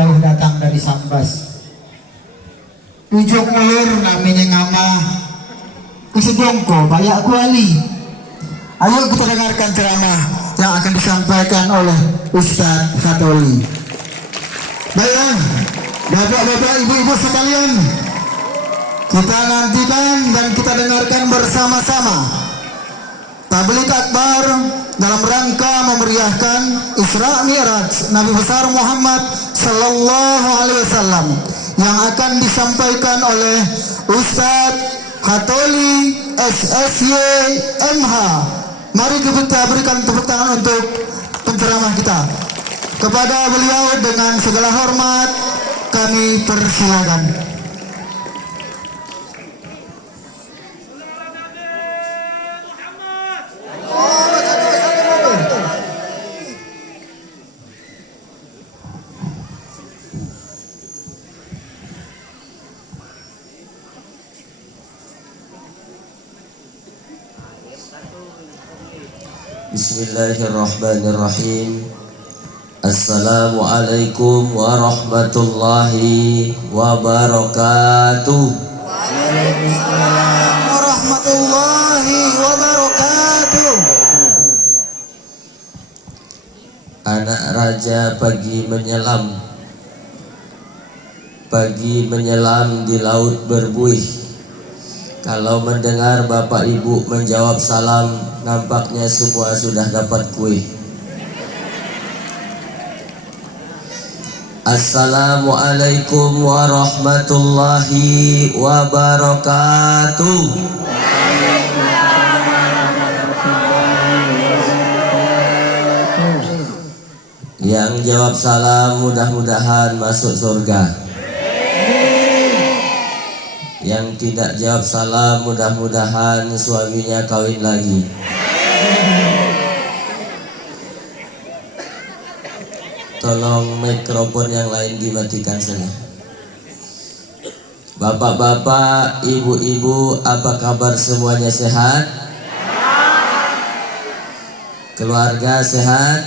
jauh datang dari Sambas. Ujung ulur namanya ngama Kesebongko Bayak Kuali. Ayo kita dengarkan ceramah yang akan disampaikan oleh Ustadz Fatoli. Baiklah, bapak-bapak, ibu-ibu sekalian, kita nantikan dan kita dengarkan bersama-sama tabligh akbar dalam rangka memeriahkan Isra Mi'raj Nabi besar Muhammad sallallahu alaihi wasallam yang akan disampaikan oleh Ustadz Hatoli SSY MH. Mari kita berikan tepuk tangan untuk penceramah kita. Kepada beliau dengan segala hormat kami persilakan. Bismillahirrahmanirrahim. Assalamualaikum warahmatullahi wabarakatuh. Waalaikumsalam warahmatullahi wabarakatuh. Anak raja pagi menyelam di laut berbuih. Kalau mendengar bapak ibu menjawab salam, nampaknya semua sudah dapat kue. Assalamualaikum warahmatullahi wabarakatuh. Yang jawab salam mudah-mudahan masuk surga. Yang tidak jawab salam mudah-mudahan suaminya kawin lagi. Tolong mikrofon yang lain dimatikan saja. Bapak-bapak, ibu-ibu, apa kabar semuanya sehat? Keluarga sehat?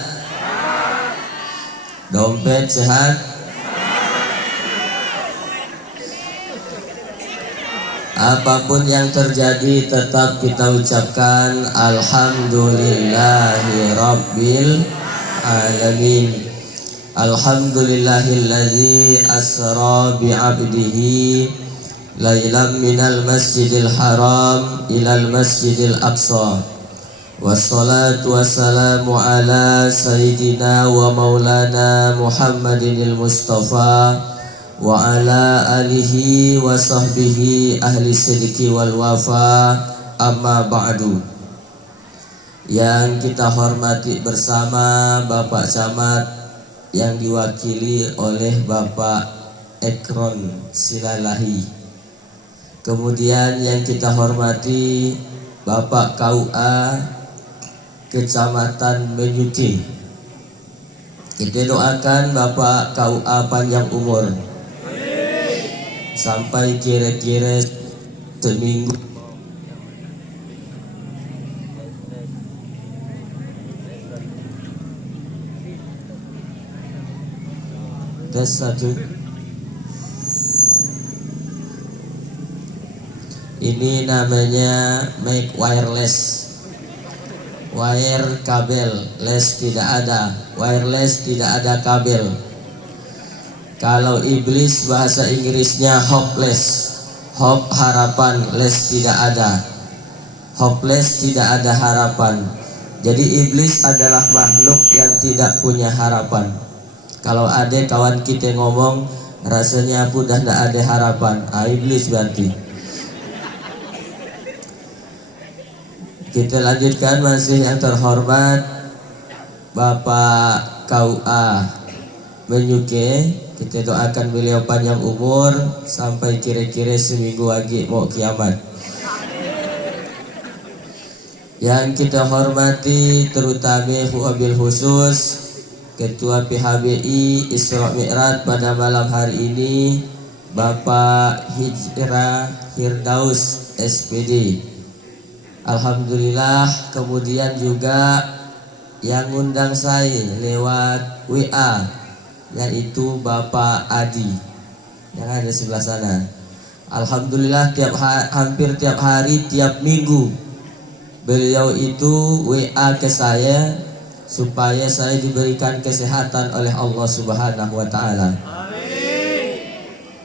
Dompet sehat? Apapun yang terjadi tetap kita ucapkan alhamdulillahi rabbil alamin. Alhamdulillahilladzi asra bi'abdihi lailan minal masjidil haram ilal masjidil aqsa. Wassalatu wassalamu ala sayyidina wa maulana Muhammadinil Mustafa wa ala alihi wa sahbihi ahli sidqi wal wafa, amma ba'du. Yang kita hormati bersama Bapak Camat yang diwakili oleh Bapak Ekron Silalahi. Kemudian yang kita hormati Bapak KUA Kecamatan Menyuci. Kita doakan Bapak KUA panjang umur sampai kira-kira seminggu. Tes satu. Ini namanya mic wireless. Wire kabel, less tidak ada. Wireless tidak ada kabel. Kalau iblis bahasa Inggrisnya hopeless. Hope harapan, less tidak ada. Hopeless tidak ada harapan. Jadi iblis adalah makhluk yang tidak punya harapan. Kalau ada kawan kita ngomong rasanya aku dah tidak ada harapan, iblis berarti. Kita lanjutkan, masih yang terhormat Bapak KUA Menyuke. Kita doakan beliau panjang umur sampai kira-kira seminggu lagi mau kiamat. Yang kita hormati terutama wabil khusus Ketua PHBI Isra Mi'raj pada malam hari ini, Bapak Hijrah Firdaus SPD. Alhamdulillah. Kemudian juga yang ngundang saya lewat WA, yaitu Bapak Adi yang ada di sebelah sana. Alhamdulillah hampir tiap hari, tiap minggu beliau itu WA ke saya supaya saya diberikan kesehatan oleh Allah Subhanahu wa taala.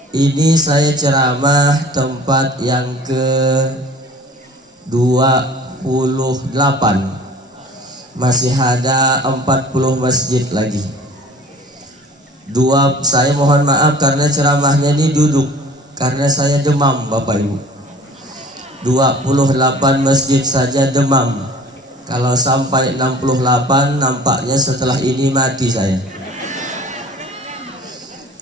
Ini saya ceramah tempat yang ke-28. Masih ada 40 masjid lagi. Saya mohon maaf karena ceramahnya ini duduk, karena saya demam Bapak Ibu. 28 masjid saja demam. Kalau sampai 68 nampaknya setelah ini mati saya.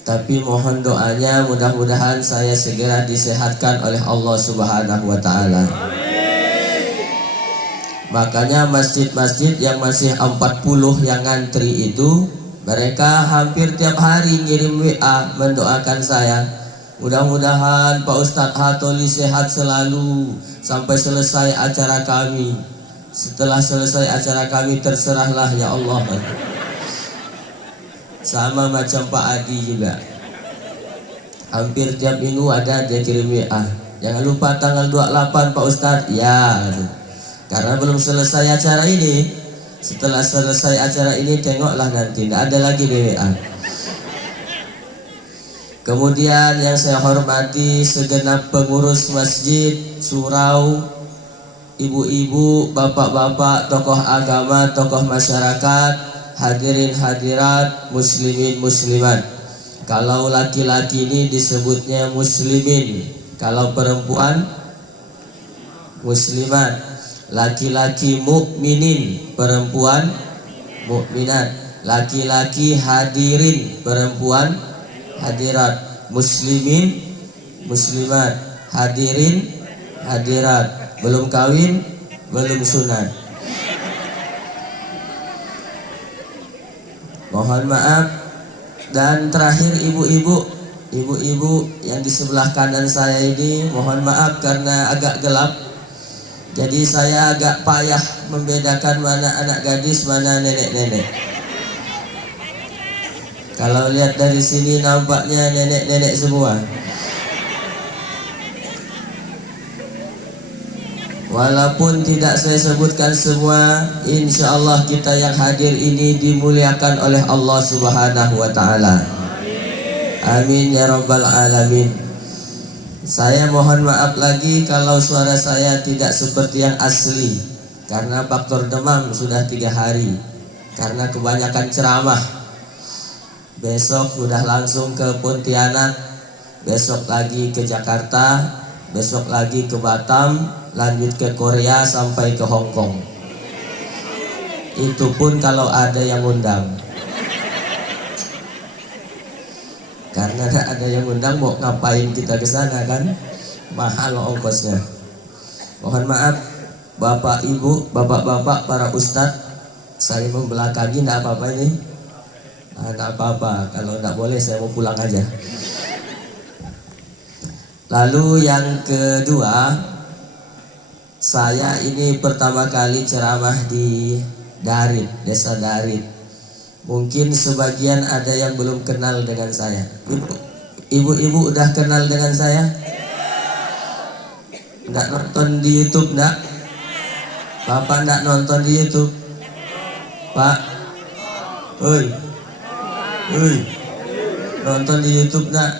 Tapi mohon doanya, mudah-mudahan saya segera disehatkan oleh Allah Subhanahu wa taala. Makanya masjid-masjid yang masih 40 yang ngantri itu, mereka hampir tiap hari ngirim WA mendoakan saya. Mudah-mudahan Pak Ustadz Hatoli sehat selalu sampai selesai acara kami. Setelah selesai acara kami terserahlah ya Allah. Sama macam Pak Adi juga. Hampir tiap minggu ada dia kirim WA. Jangan lupa tanggal 28 Pak Ustadz. Ya, karena belum selesai acara ini. Setelah selesai acara ini tengoklah nanti, tidak ada lagi di WA. Kemudian yang saya hormati segenap pengurus masjid, surau, ibu-ibu, bapak-bapak, tokoh agama, tokoh masyarakat, hadirin hadirat, muslimin muslimat. Kalau laki-laki ini disebutnya muslimin, kalau perempuan muslimat. Laki-laki mukminin, perempuan mukminat. Laki-laki hadirin, perempuan hadirat. Muslimin, muslimat. Hadirin, hadirat. Belum kawin, belum sunat. Mohon maaf. Dan terakhir ibu-ibu yang di sebelah kanan saya ini, mohon maaf karena agak gelap. Jadi saya agak payah membedakan mana anak gadis, mana nenek-nenek. Kalau lihat dari sini nampaknya nenek-nenek semua. Walaupun tidak saya sebutkan semua, insya Allah kita yang hadir ini dimuliakan oleh Allah Subhanahu wa ta'ala. Amin ya rabbal alamin. Saya mohon maaf lagi kalau suara saya tidak seperti yang asli, karena faktor demam sudah 3 hari, karena kebanyakan ceramah. Besok sudah langsung ke Pontianak, besok lagi ke Jakarta, besok lagi ke Batam, lanjut ke Korea sampai ke Hong Kong. Itu pun kalau ada yang undang. Karena ada yang undang, mau ngapain kita ke sana kan? Mahal ongkosnya. Mohon maaf Bapak Ibu, Bapak-bapak, para ustadz, saya membelakangi, tidak apa-apa ini. Tidak apa-apa, kalau tidak boleh saya mau pulang aja. Lalu yang kedua, saya ini pertama kali ceramah di Darit, Desa Darit. Mungkin sebagian ada yang belum kenal dengan saya. Ibu-ibu udah kenal dengan saya? Nggak nonton di YouTube nggak? Bapak nggak nonton di YouTube? Pak? Hoi, nonton di YouTube nggak?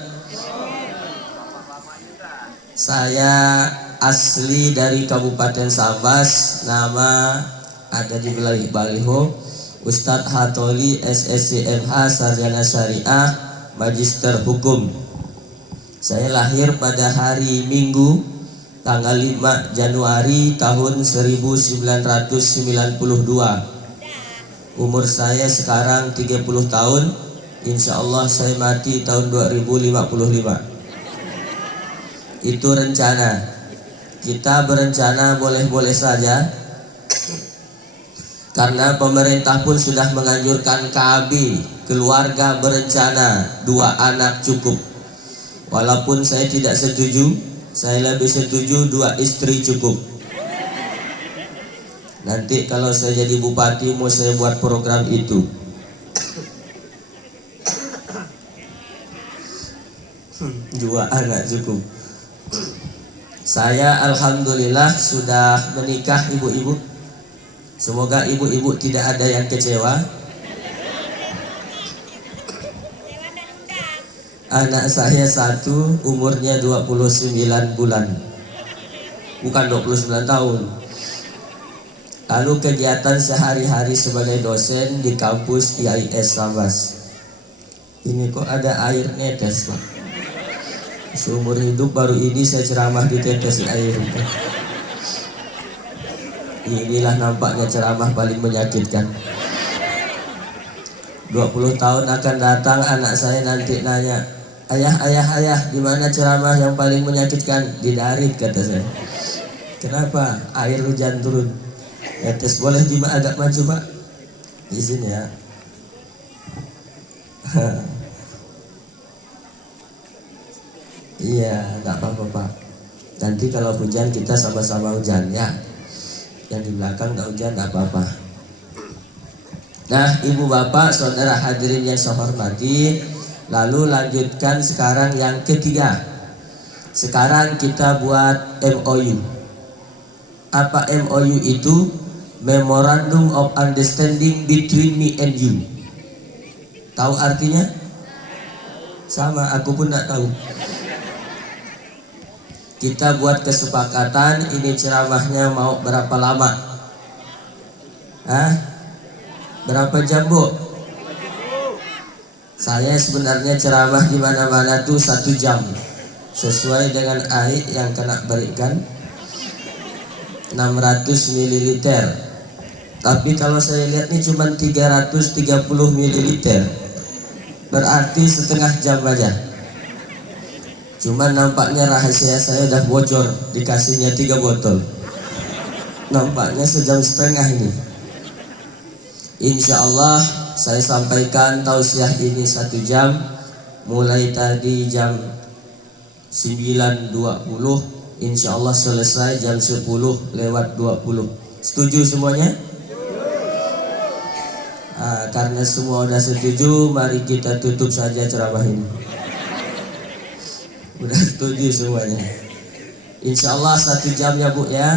Saya asli dari Kabupaten Sambas. Nama ada di baliho. Ustadz Hatoli SSCMH Sarjana Syariah Magister Hukum. Saya lahir pada hari Minggu tanggal 5 Januari tahun 1992. Umur saya sekarang 30 tahun. Insya Allah saya mati tahun 2055. Itu rencana. Kita berencana boleh-boleh saja, karena pemerintah pun sudah menganjurkan KB, keluarga berencana 2 anak cukup. Walaupun saya tidak setuju, saya lebih setuju 2 istri cukup. Nanti kalau saya jadi bupati mau saya buat program itu. Dua anak cukup. Saya alhamdulillah sudah menikah ibu-ibu. Semoga ibu-ibu tidak ada yang kecewa. Anak saya satu umurnya 29 bulan. Bukan 29 tahun. Lalu kegiatan sehari-hari sebagai dosen di kampus IAIS Sambas. Ini kok ada air netes, Pak. Seumur hidup baru ini saya ceramah ditetes air. Inilah nampaknya ceramah paling menyakitkan. 20 tahun akan datang anak saya nanti nanya, ayah, di mana ceramah yang paling menyakitkan? Di Darit, kata saya. Kenapa? Air hujan turun. Netes, boleh Jima agak maju, Pak? Izin ya. Iya, nggak apa-apa Pak. Nanti kalau hujan kita sama-sama hujan ya. Yang di belakang nggak hujan nggak apa-apa. Nah, ibu bapak, saudara hadirin yang saya hormati, lalu lanjutkan sekarang yang ketiga. Sekarang kita buat MOU. Apa MOU itu? Memorandum of Understanding between me and you. Tahu artinya? Sama, aku pun nggak tahu. Kita buat kesepakatan. Ini ceramahnya mau berapa lama? Hah? Berapa jam, Bu? Saya sebenarnya ceramah di mana-mana tuh 1 jam, sesuai dengan air yang kena berikan 600 ml. Tapi kalau saya lihat nih cuma 330 ml. Berarti setengah jam aja. Cuma nampaknya rahasia saya udah bocor, dikasihnya 3 botol. Nampaknya sejam setengah ini. Insya Allah saya sampaikan tausiah ini 1 jam. Mulai tadi jam 9.20, insya Allah selesai jam 10:20. Setuju semuanya? Karena semua udah setuju, mari kita tutup saja ceramah ini. Udah setuju semuanya. Insya Allah 1 jam ya Bu ya.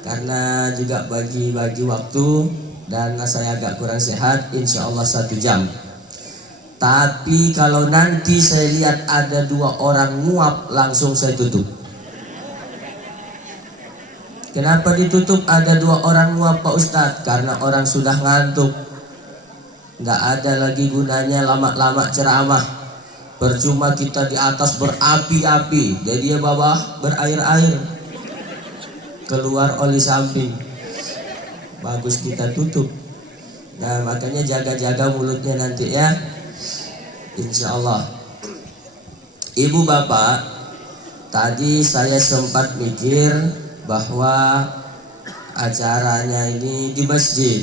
Karena juga bagi waktu dan saya agak kurang sehat, insya Allah 1 jam. Tapi kalau nanti saya lihat ada 2 orang nguap, langsung saya tutup. Kenapa ditutup? Ada 2 orang nguap Pak Ustadz. Karena orang sudah ngantuk. Nggak ada lagi gunanya lama-lama ceramah. Percuma kita di atas berapi-api, jadi ya bawah berair-air, keluar oli samping. Bagus kita tutup. Nah makanya jaga-jaga mulutnya nanti ya, insya Allah. Ibu bapak, tadi saya sempat mikir bahwa acaranya ini di masjid.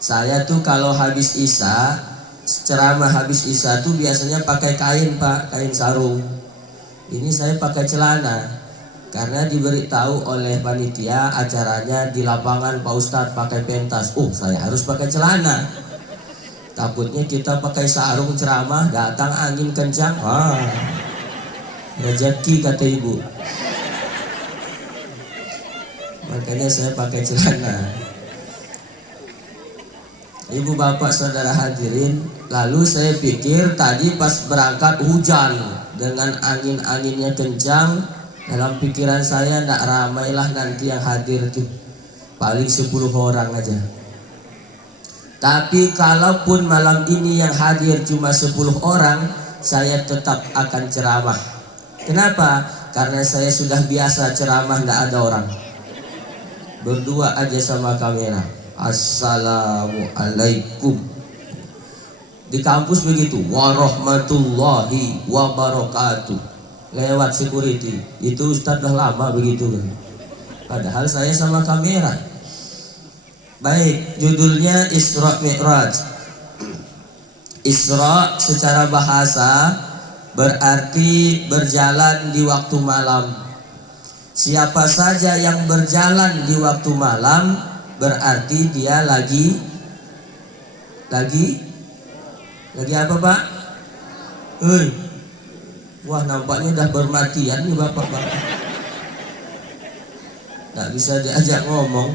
Saya tuh kalau habis isya, ceramah habis isya tuh biasanya pakai kain Pak, kain sarung. Ini saya pakai celana karena diberitahu oleh panitia acaranya di lapangan Pak Ustadz pakai pentas. Saya harus pakai celana. Takutnya kita pakai sarung ceramah datang angin kencang. Rezeki kata ibu. Makanya saya pakai celana. Ibu bapak saudara hadirin, lalu saya pikir tadi pas berangkat hujan dengan angin-anginnya kencang. Dalam pikiran saya tidak ramailah nanti yang hadir tuh, paling 10 orang aja. Tapi kalaupun malam ini yang hadir cuma 10 orang, saya tetap akan ceramah. Kenapa? Karena saya sudah biasa ceramah tidak ada orang, berdua aja sama kamera. Assalamualaikum. Di kampus begitu, warahmatullahi wabarakatuh. Lewat security. Itu Ustadz dah lama begitu kan. Padahal saya sama kamera. Baik, judulnya Isra Mi'raj. Isra secara bahasa berarti berjalan di waktu malam. Siapa saja yang berjalan di waktu malam berarti dia lagi apa Pak? Wah, nampaknya udah bermatian nih bapak-bapak. Nggak bisa diajak ngomong.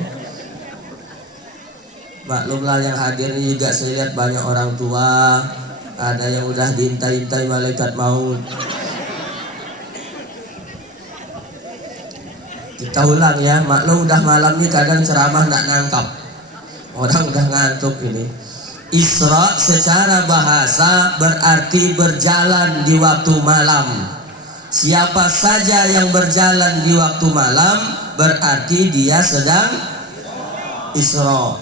Maklumlah yang hadir ini juga saya lihat banyak orang tua. Ada yang udah diintai-intai malaikat maut. Kita ulang ya, maklum udah malam nih kadang ceramah nggak nangkap. Orang udah ngantuk ini. Isra secara bahasa berarti berjalan di waktu malam. Siapa saja yang berjalan di waktu malam berarti dia sedang Isra.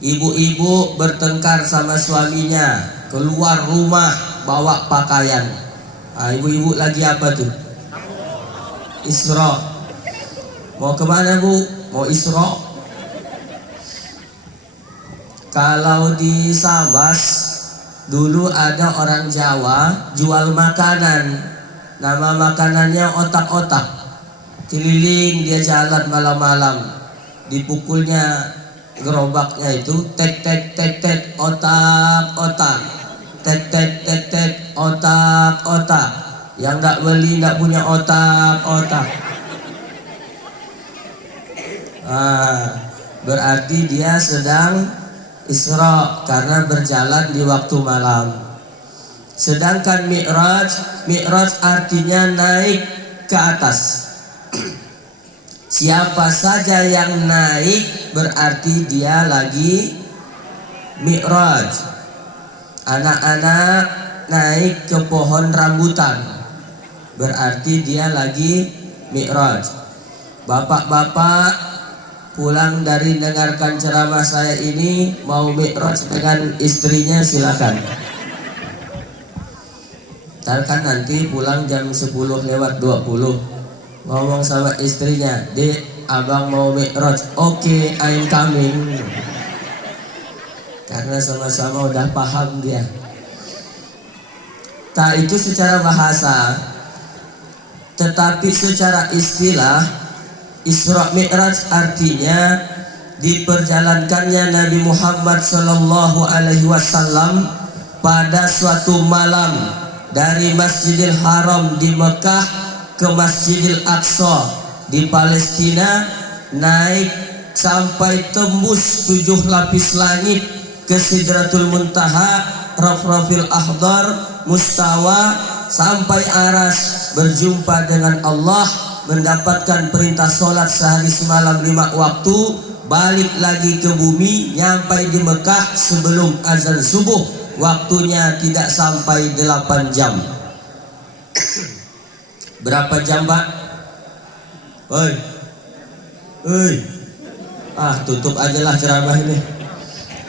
Ibu-ibu bertengkar sama suaminya, keluar rumah bawa pakaian. Ibu-ibu lagi apa tuh? Isra. Mau kemana bu? Mau Isra? Kalau di Sabas dulu ada orang Jawa jual makanan. Nama makanannya otak-otak. Keliling dia jalan malam-malam. Dipukulnya gerobaknya itu tek tek tek tek otak-otak. Tek tek tek tek otak-otak. Yang nggak beli nggak punya otak-otak. Berarti dia sedang Isra karena berjalan di waktu malam. Sedangkan Mi'raj, Mi'raj artinya naik ke atas. Siapa saja yang naik berarti dia lagi Mi'raj. Anak-anak naik ke pohon rambutan berarti dia lagi Mi'raj. Bapak-bapak pulang dari dengarkan ceramah saya ini mau Mi'raj dengan istrinya silakan. Ntar kan nanti pulang jam 10:20 ngomong sama istrinya, "Dek, abang mau Mi'raj." "Oke, I'm coming." Karena sama-sama udah paham dia. Itu secara bahasa. Tetapi secara istilah Isra Mi'raj artinya diperjalankannya Nabi Muhammad sallallahu alaihi wasallam pada suatu malam dari Masjidil Haram di Mekah ke Masjidil Aqsa di Palestina, naik sampai tembus 7 lapis langit ke Sidratul Muntaha, Rafrafil Akhdar, Mustawa sampai Aras, berjumpa dengan Allah, mendapatkan perintah sholat sehari semalam 5 waktu, balik lagi ke bumi, nyampai di Mekah sebelum azan subuh. Waktunya tidak sampai 8 jam. Berapa jam pak? Oi, tutup aja lah ceramah ini,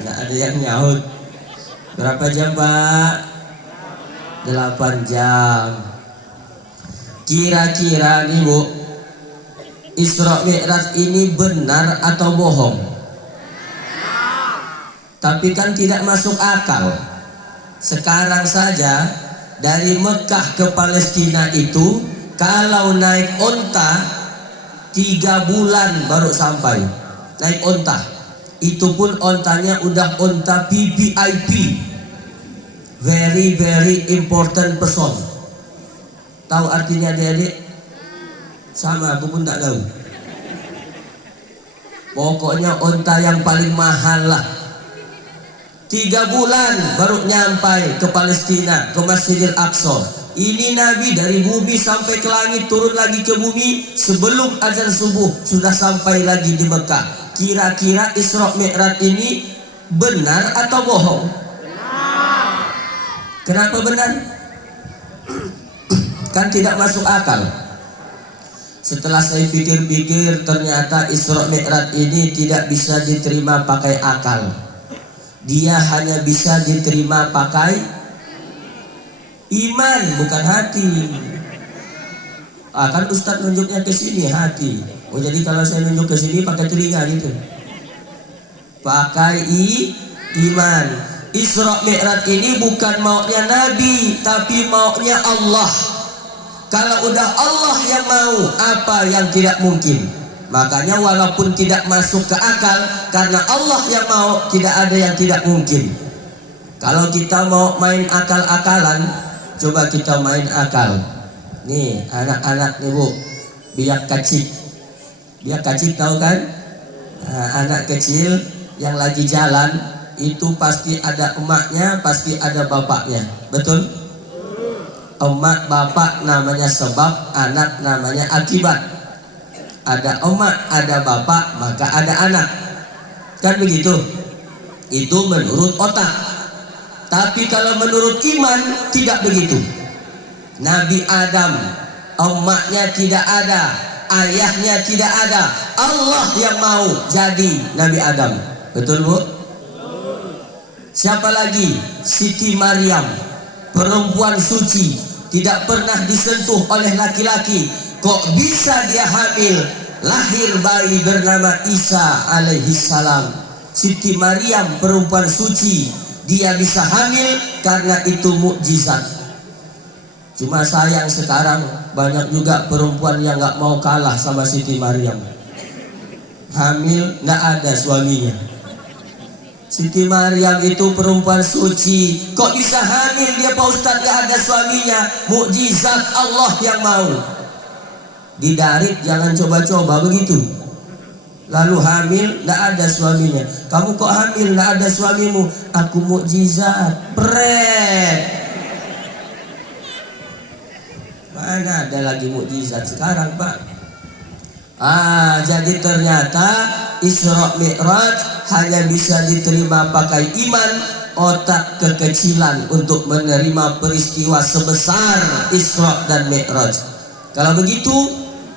nggak ada yang nyaut. Berapa jam pak? 8 jam. Kira-kira nih bu, Isra Mi'raj ini benar atau bohong? Tapi kan tidak masuk akal. Sekarang saja dari Mekah ke Palestina itu kalau naik onta 3 bulan baru sampai. Naik onta, itu pun ontanya udah onta VVIP, very very important person. Tahu artinya adik-adik? Sama, aku pun tak tahu. Pokoknya onta yang paling mahal lah. 3 bulan baru nyampai ke Palestina, ke Masjidil Aqsa. Ini Nabi dari bumi sampai ke langit, turun lagi ke bumi, sebelum azan subuh sudah sampai lagi di Mekah. Kira-kira Isra Mi'raj ini benar atau bohong? Kenapa benar? Kan tidak masuk akal. Setelah saya pikir-pikir, ternyata Isra Mi'raj ini tidak bisa diterima pakai akal. Dia hanya bisa diterima pakai iman, bukan hati. Kan Ustadz nunjuknya ke sini hati. Oh, jadi kalau saya nunjuk ke sini pakai telinga gitu. Pakai iman. Isra Mi'raj ini bukan maunya Nabi, tapi maunya Allah. Kalau udah Allah yang mau, apa yang tidak mungkin? Makanya walaupun tidak masuk ke akal, karena Allah yang mau, tidak ada yang tidak mungkin. Kalau kita mau main akal-akalan, coba kita main akal. Nih anak-anak nih Bu, biak kacip. Biak kacip tahu kan? Nah, anak kecil yang lagi jalan itu pasti ada emaknya, pasti ada bapaknya. Betul? Emak bapak namanya sebab, anak namanya akibat. Ada emak, ada bapak, maka ada anak. Kan begitu? Itu menurut otak. Tapi kalau menurut iman tidak begitu. Nabi Adam, emaknya tidak ada, ayahnya tidak ada, Allah yang mau jadi Nabi Adam. Betul Bu? Siapa lagi? Siti Maryam, perempuan suci, tidak pernah disentuh oleh laki-laki. Kok bisa dia hamil? Lahir bayi bernama Isa alaihi salam. Siti Maryam perempuan suci, dia bisa hamil karena itu mukjizat. Cuma sayang sekarang banyak juga perempuan yang gak mau kalah sama Siti Maryam. Hamil gak ada suaminya. Siti Maryam itu perempuan suci, kok bisa hamil dia Pak Ustadz gak ada suaminya? Mukjizat Allah yang mau. Didarit jangan coba-coba begitu. Lalu hamil gak ada suaminya. Kamu kok hamil gak ada suamimu? Aku mukjizat. Pret. Mana ada lagi mukjizat sekarang Pak? Jadi ternyata Isra Mi'raj hanya bisa diterima pakai iman, otak kekecilan untuk menerima peristiwa sebesar Isra dan Mi'raj. Kalau begitu,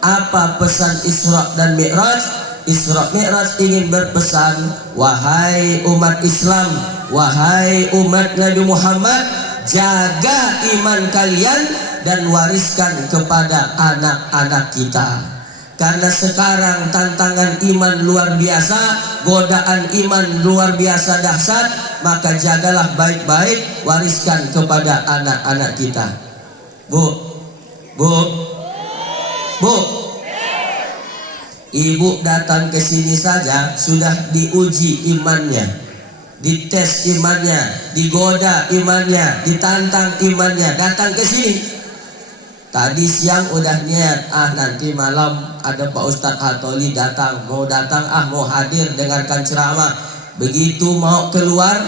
apa pesan Isra dan Mi'raj? Isra Mi'raj ingin berpesan, wahai umat Islam, wahai umat Nabi Muhammad, jaga iman kalian dan wariskan kepada anak-anak kita. Karena sekarang tantangan iman luar biasa, godaan iman luar biasa dahsyat, maka jagalah baik-baik, wariskan kepada anak-anak kita. Bu, ibu datang ke sini saja sudah diuji imannya, dites imannya, digoda imannya, ditantang imannya, datang ke sini. Tadi siang udah niat, nanti malam ada Pak Ustadz Hatoli datang, mau hadir dengarkan ceramah. Begitu mau keluar,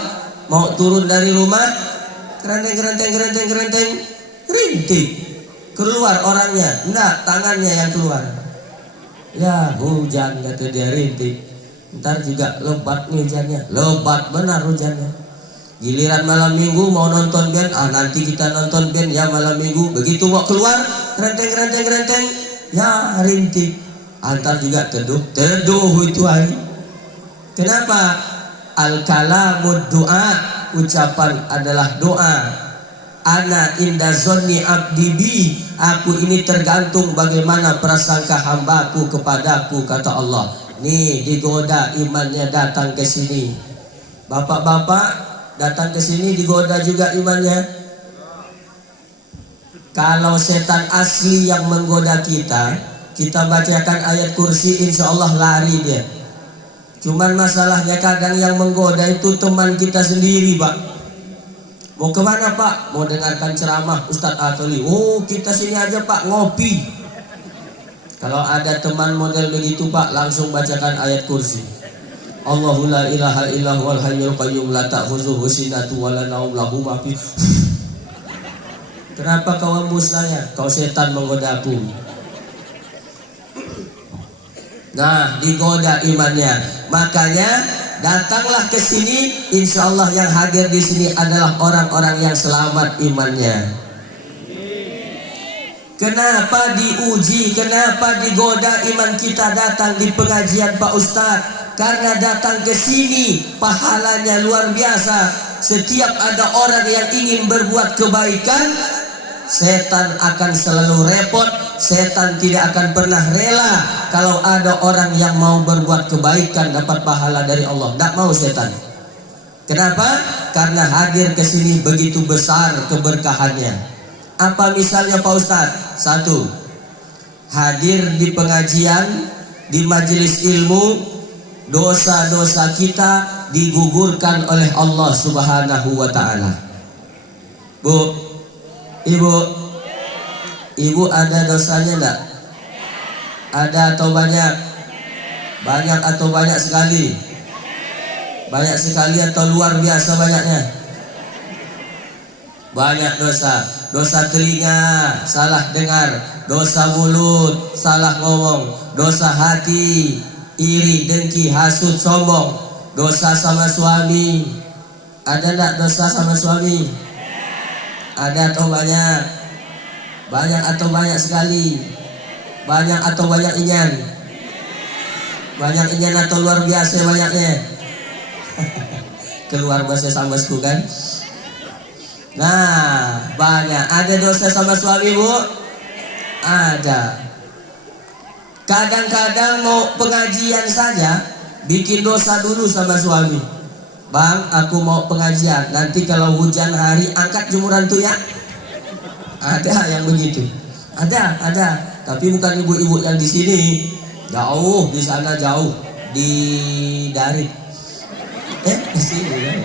mau turun dari rumah, gerenteng, rintik. Keluar orangnya, enggak, tangannya yang keluar. Ya hujan kata dia, rintik. Ntar juga lebat nih hujannya, lebat benar hujannya. Giliran malam minggu mau nonton band, nanti kita nonton band ya malam minggu. Begitu mau keluar, gerenteng, ya rintik. Antar juga teduh itu hari. Kenapa? Al-kalamud doa, ucapan adalah doa. Ana inda zonni abdi bi, aku ini tergantung bagaimana prasangka hambaku kepadaku, kata Allah. Nih digoda imannya datang ke sini. Bapak-bapak datang ke sini digoda juga imannya. Kalau setan asli yang menggoda kita bacakan ayat kursi, insya Allah lari dia. Cuman masalahnya kadang yang menggoda itu teman kita sendiri Pak. Mau kemana Pak? Mau dengarkan ceramah Ustadz Atoli. Oh kita sini aja Pak, ngopi. Kalau ada teman model begitu Pak, langsung bacakan ayat kursi. Allahu la ilaha illa huwal hayyul qayyum la ta'khuzuhu sinatun wa la naum lahu ma fi. Kenapa kau embus saya? Kau setan menggoda aku. Nah, digoda imannya. Makanya datanglah ke sini, insya Allah yang hadir di sini adalah orang-orang yang selamat imannya. Kenapa diuji? Kenapa digoda iman kita datang di pengajian Pak Ustadz? Karena datang ke sini pahalanya luar biasa. Setiap ada orang yang ingin berbuat kebaikan, setan akan selalu repot. Setan tidak akan pernah rela kalau ada orang yang mau berbuat kebaikan dapat pahala dari Allah. Tidak mau setan. Kenapa? Karena hadir ke sini begitu besar keberkahannya. Apa misalnya Pak Ustadz? Satu, hadir di pengajian, di majelis ilmu, dosa-dosa kita digugurkan oleh Allah Subhanahu wa ta'ala. Bu, Ibu, ibu ada dosanya enggak? Ada atau banyak? Banyak atau banyak sekali? Banyak sekali atau luar biasa banyaknya? Banyak dosa. Dosa telinga, salah dengar. Dosa mulut, salah ngomong. Dosa hati, iri, dengki, hasut, sombong. Dosa sama suami. Ada enggak dosa sama suami? Ada atau banyak? Banyak atau banyak sekali? Banyak atau banyak inyan? Banyak inyan atau luar biasa banyaknya? Keluar bahasa sambasku kan? Nah, banyak. Ada dosa sama suami, Bu? Ada. Kadang-kadang mau pengajian saja bikin dosa dulu sama suami. Bang, aku mau pengajian. Nanti kalau hujan hari angkat jemuran tuh ya. Ada yang begitu. Ada. Tapi bukan ibu-ibu yang di sini. Jauh di sana jauh di Darit. Di sini ya.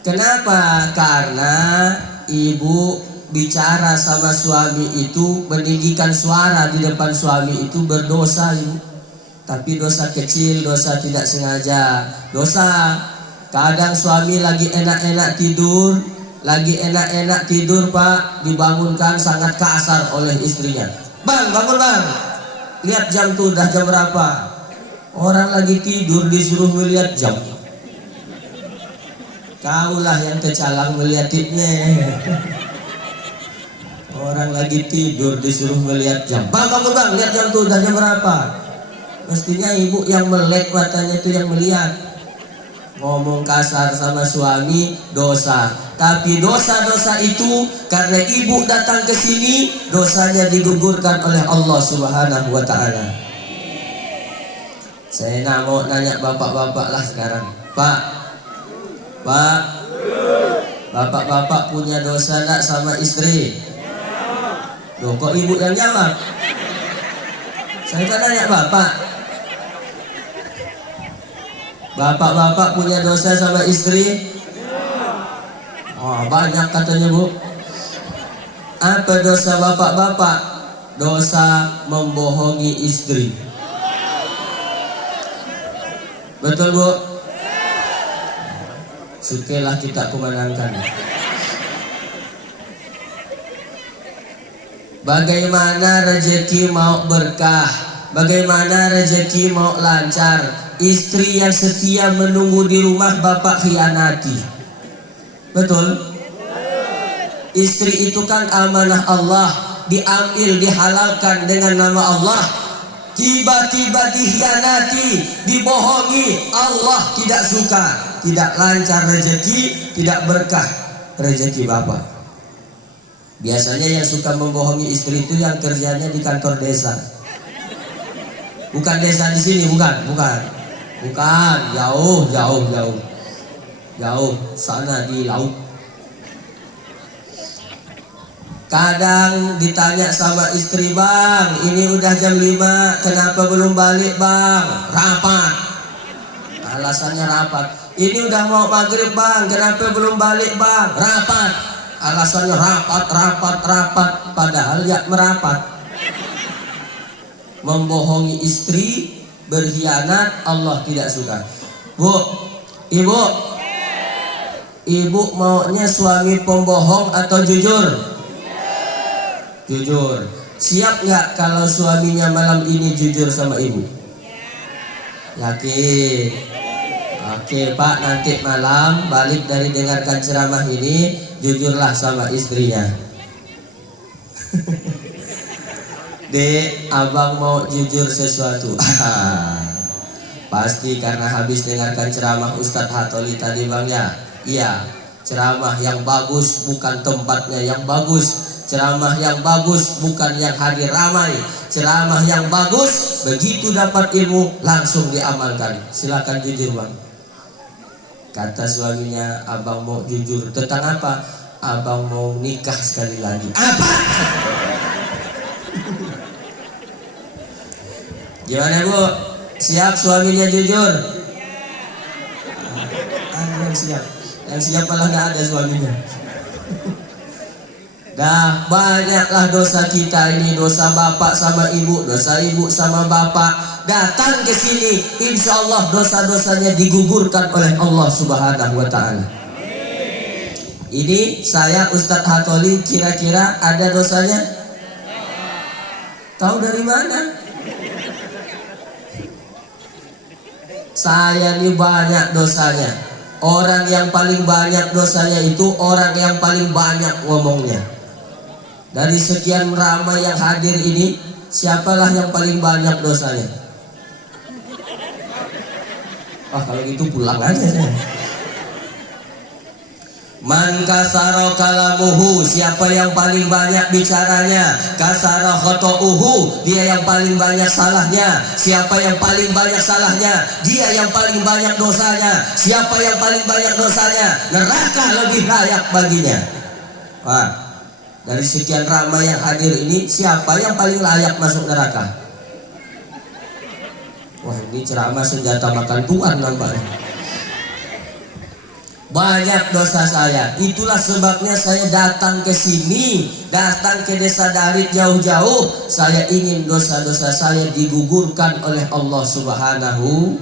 Kenapa? Karena ibu bicara sama suami itu meninggikan suara di depan suami itu berdosa, ibu. Tapi dosa kecil, dosa tidak sengaja. Dosa. Kadang suami lagi enak-enak tidur, Pak, dibangunkan sangat kasar oleh istrinya. Bang, bangun bang. Lihat jam tuh, udah jam berapa? Orang lagi tidur disuruh melihat jam. Kaulah yang kecalang melihatnya. Orang lagi tidur disuruh melihat jam. Bang, bangun bang, lihat jam tuh, udah jam berapa? Mestinya ibu yang melek matanya itu yang melihat. Ngomong kasar sama suami dosa. Tapi dosa-dosa itu karena ibu datang ke sini, dosanya digugurkan oleh Allah Subhanahu wa taala. Saya mau nanya bapak-bapak lah sekarang. Pak, bapak-bapak punya dosa enggak sama istri? Loh, kok ibu yang jawab? Saya kan nanya bapak. Bapak-bapak punya dosa sama istri? Oh, banyak katanya, Bu. Apa dosa bapak-bapak? Dosa membohongi istri. Betul, Bu? Sukelah kita kumandangkan. Bagaimana rezeki mau berkah? Bagaimana rezeki mau lancar? Istri yang setia menunggu di rumah bapak khianati. Betul? Istri itu kan amanah Allah, diambil, dihalalkan dengan nama Allah. Tiba-tiba dikhianati, dibohongi, Allah tidak suka. Tidak lancar rezeki, tidak berkah rezeki bapak. Biasanya yang suka membohongi istri itu yang kerjanya di kantor desa. Bukan desa di sini, bukan, jauh sana di laut. Kadang ditanya sama istri, bang, ini udah jam 5, kenapa belum balik bang? Rapat. Alasannya rapat. Ini udah mau maghrib bang, kenapa belum balik bang? Rapat. Alasannya rapat. Padahal ya merapat. Membohongi istri, berkhianat, Allah tidak suka. Bu, ibu maunya suami pembohong atau jujur? Jujur. Siap nggak kalau suaminya malam ini jujur sama ibu? Yakin? Oke Pak, nanti malam balik dari dengarkan ceramah ini, jujurlah sama istrinya. Dek, abang mau jujur sesuatu. Pasti karena habis dengarkan ceramah Ustadz Hatoli tadi bang ya. Iya, ceramah yang bagus bukan tempatnya yang bagus. Ceramah yang bagus bukan yang hadir ramai. Ceramah yang bagus begitu dapat ilmu langsung diamalkan. Silakan jujur bang. Kata suaminya, abang mau jujur tentang apa? Abang mau nikah sekali lagi. Apa? Gimana bu? Siap suaminya jujur? Yang siap. Yang siap malah nggak ada suaminya. Dah banyaklah dosa kita ini, dosa bapak sama ibu, dosa ibu sama bapak. Datang ke sini, insya Allah dosa-dosanya digugurkan oleh Allah Subhanahu wa Ta'ala. Ini saya Ustadz Hatoli, kira-kira ada dosanya? Tahu dari mana? Saya ini banyak dosanya. Orang yang paling banyak dosanya itu orang yang paling banyak ngomongnya. Dari sekian ramai yang hadir ini, siapalah yang paling banyak dosanya? Kalau gitu pulang aja saya. Man kasara kalamuhu, siapa yang paling banyak bicaranya, kasara khoto'uhu, dia yang paling banyak salahnya. Siapa yang paling banyak salahnya, dia yang paling banyak dosanya. Siapa yang paling banyak dosanya, neraka lebih layak baginya. Wah, dari sekian ramai yang hadir ini, siapa yang paling layak masuk neraka? Wah, ini ceramah senjata makan tuan nampaknya. Banyak dosa saya, itulah sebabnya saya datang ke sini, datang ke Desa Darit jauh-jauh. Saya ingin dosa-dosa saya digugurkan oleh Allah Subhanahu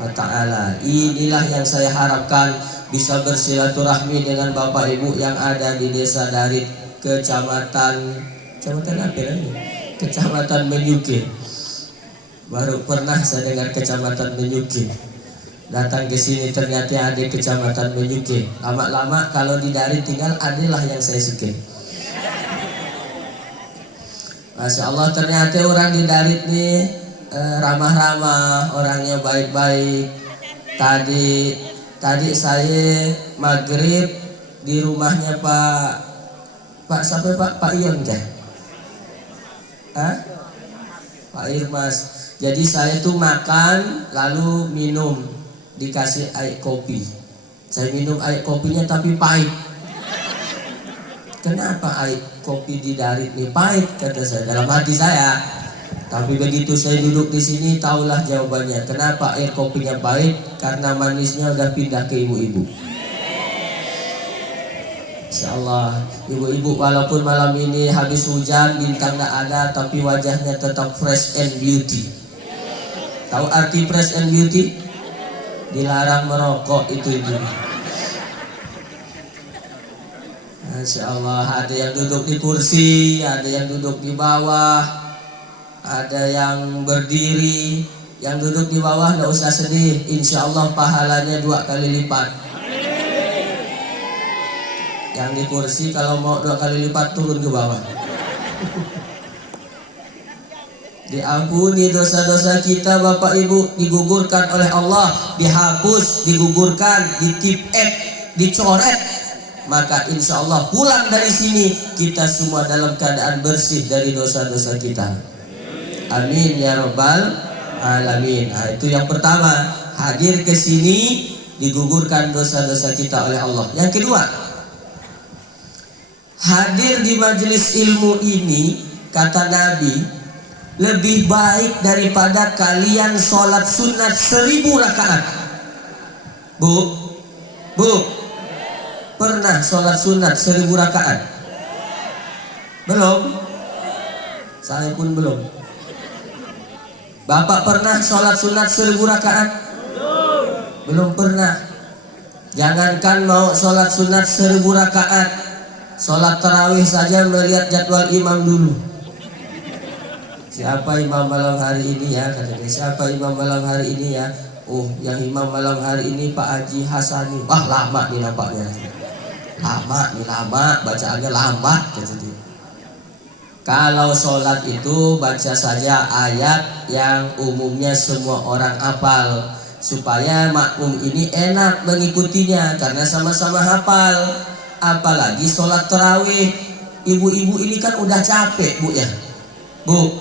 wa Ta'ala. Inilah yang saya harapkan, bisa bersilaturahmi dengan Bapak Ibu yang ada di Desa Darit, Kecamatan apa ini? Kecamatan Menyukin. Baru pernah saya dengar Kecamatan Menyukin. Datang ke sini ternyata ada Kecamatan Menyukin. Lama-lama kalau di Darit tinggal adalah yang saya suka. Masya Allah, ternyata orang di Darit nih ramah-ramah, orangnya baik-baik. Tadi saya maghrib di rumahnya Pak siapa Pak Ion kah? Pak Irmas. Jadi saya tuh makan lalu minum, dikasih air kopi. Saya minum air kopinya tapi pahit. Kenapa air kopi di Darit ini pahit, kata saya dalam hati saya. Tapi begitu saya duduk di sini, tahulah jawabannya. Kenapa air kopinya pahit? Karena manisnya udah pindah ke ibu-ibu. Insyaallah, ibu-ibu walaupun malam ini habis hujan, bintang tak ada, tapi wajahnya tetap fresh and beauty. Tahu arti fresh and beauty? Dilarang merokok itu. Masya Allah, ada yang duduk di kursi, ada yang duduk di bawah, ada yang berdiri. Yang duduk di bawah tidak usah sedih, insya Allah pahalanya 2 kali lipat. Yang di kursi kalau mau 2 kali lipat turun ke bawah. Diampuni dosa-dosa kita Bapak Ibu, digugurkan oleh Allah, dihapus, digugurkan, ditipet, dicoret. Maka insya Allah pulang dari sini kita semua dalam keadaan bersih dari dosa-dosa kita. Amin ya Rabbal Alamin. Nah, itu yang pertama, hadir ke sini digugurkan dosa-dosa kita oleh Allah. Yang kedua, hadir di majelis ilmu ini, kata Nabi, lebih baik daripada kalian sholat sunat 1000 rakaat. Bu, pernah sholat sunat 1000 rakaat? Belum? Saya pun belum. Bapak pernah sholat sunat 1000 rakaat? Belum pernah. Jangankan mau sholat sunat 1000 rakaat, sholat tarawih saja melihat jadwal imam dulu. Siapa imam malam hari ini ya? Katanya, siapa imam malam hari ini ya? Oh, yang imam malam hari ini Pak Haji Hasani. Wah, lama nih nampaknya. Lama, bacaannya lambat gitu. Kalau sholat itu baca saja ayat yang umumnya semua orang hafal, supaya makmum ini enak mengikutinya karena sama-sama hafal. Apalagi sholat tarawih, ibu-ibu ini kan udah capek Bu ya. Bu,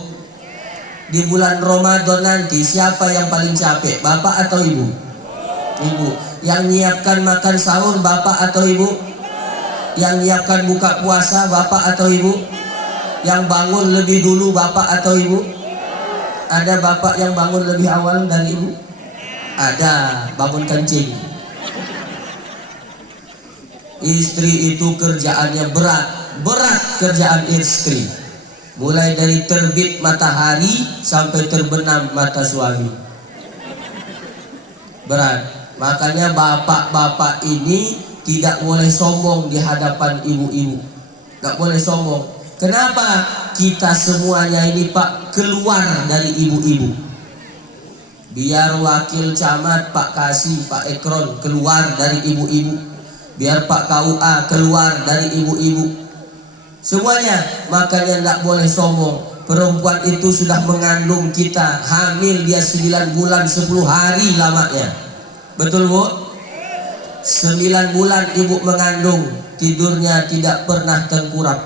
di bulan Ramadan nanti siapa yang paling capek, bapak atau ibu? Ibu. Yang nyiapkan makan sahur bapak atau ibu? Yang nyiapkan buka puasa bapak atau ibu? Yang bangun lebih dulu bapak atau ibu? Ada bapak yang bangun lebih awal dari ibu? Ada, bangun kencing. Istri itu kerjaannya berat kerjaan istri. Mulai dari terbit matahari sampai terbenam mata suami. Berat. Makanya bapak-bapak ini tidak boleh sombong di hadapan ibu-ibu. Gak boleh sombong. Kenapa? Kita semuanya ini Pak keluar dari ibu-ibu. Biar wakil camat Pak Kasih, Pak Ekron keluar dari ibu-ibu. Biar Pak KUA keluar dari ibu-ibu. Semuanya. Makanya tidak boleh sombong. Perempuan itu sudah mengandung kita, hamil dia 9 bulan 10 hari lamanya. Betul Bu? 9 bulan ibu mengandung, tidurnya tidak pernah tengkurap,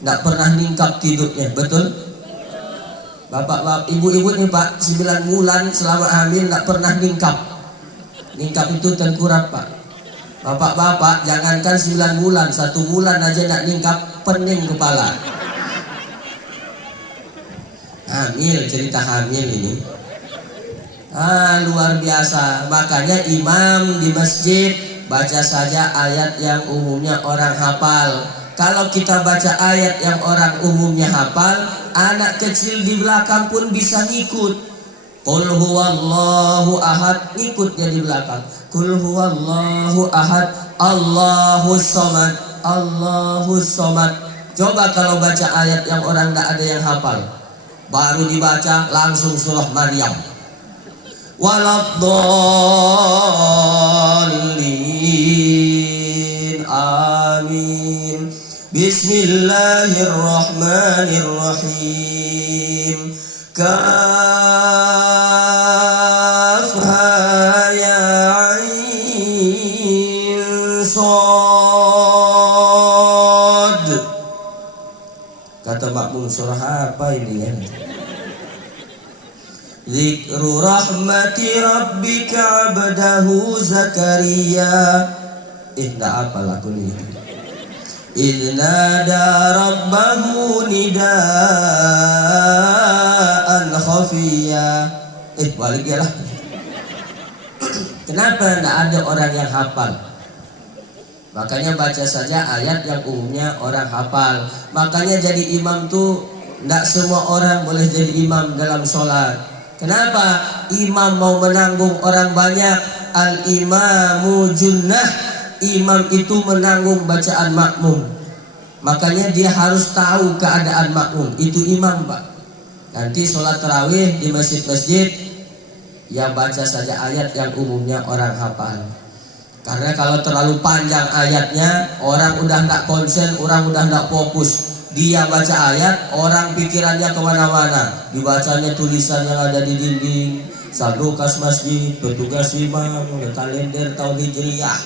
tidak pernah ningkap tidurnya. Betul? Bapak-bapak, ibu-ibu nih Pak, 9 bulan selama hamil tidak pernah ningkap. Ningkap itu tengkurap Pak. Bapak-bapak, jangankan 9 bulan, 1 bulan aja tidak ningkap, pening kepala. Hamil, cerita hamil ini. Luar biasa. Makanya imam di masjid baca saja ayat yang umumnya orang hafal. Kalau kita baca ayat yang orang umumnya hafal, anak kecil di belakang pun bisa ngikut. Qul huwallahu ahad, ikut dia di belakang. Qul huwallahu ahad, Allahus somad, Allahus somad. Coba kalau baca ayat yang orang tidak ada yang hafal, baru dibaca langsung surah Maryam. Waladdallin, amin. Bismillahirrahmanirrahim. Kafha ya ain sad. Kata makmum, surah apa ini ya? Zikru rahmati rabbika abdahu Zakaria. Tidak apa lagu ini. Idnada rabbahu nidaan khafiyya. Balik ya lah. Kenapa tidak ada orang yang hafal? Makanya baca saja ayat yang umumnya orang hafal. Makanya jadi imam tuh tidak semua orang boleh jadi imam dalam sholat. Kenapa? Imam mau menanggung orang banyak. Al-imamu junnah. Imam itu menanggung bacaan makmum. Makanya dia harus tahu keadaan makmum. Itu imam Pak. Nanti sholat tarawih di masjid-masjid, ya baca saja ayat yang umumnya orang hafal. Karena kalau terlalu panjang ayatnya, orang udah nggak konsen, orang udah nggak fokus. Dia baca ayat, orang pikirannya kemana-mana. Dibacanya tulisan yang ada di dinding, sadukas masjid, petugas imam, kalender tahun hijriyah.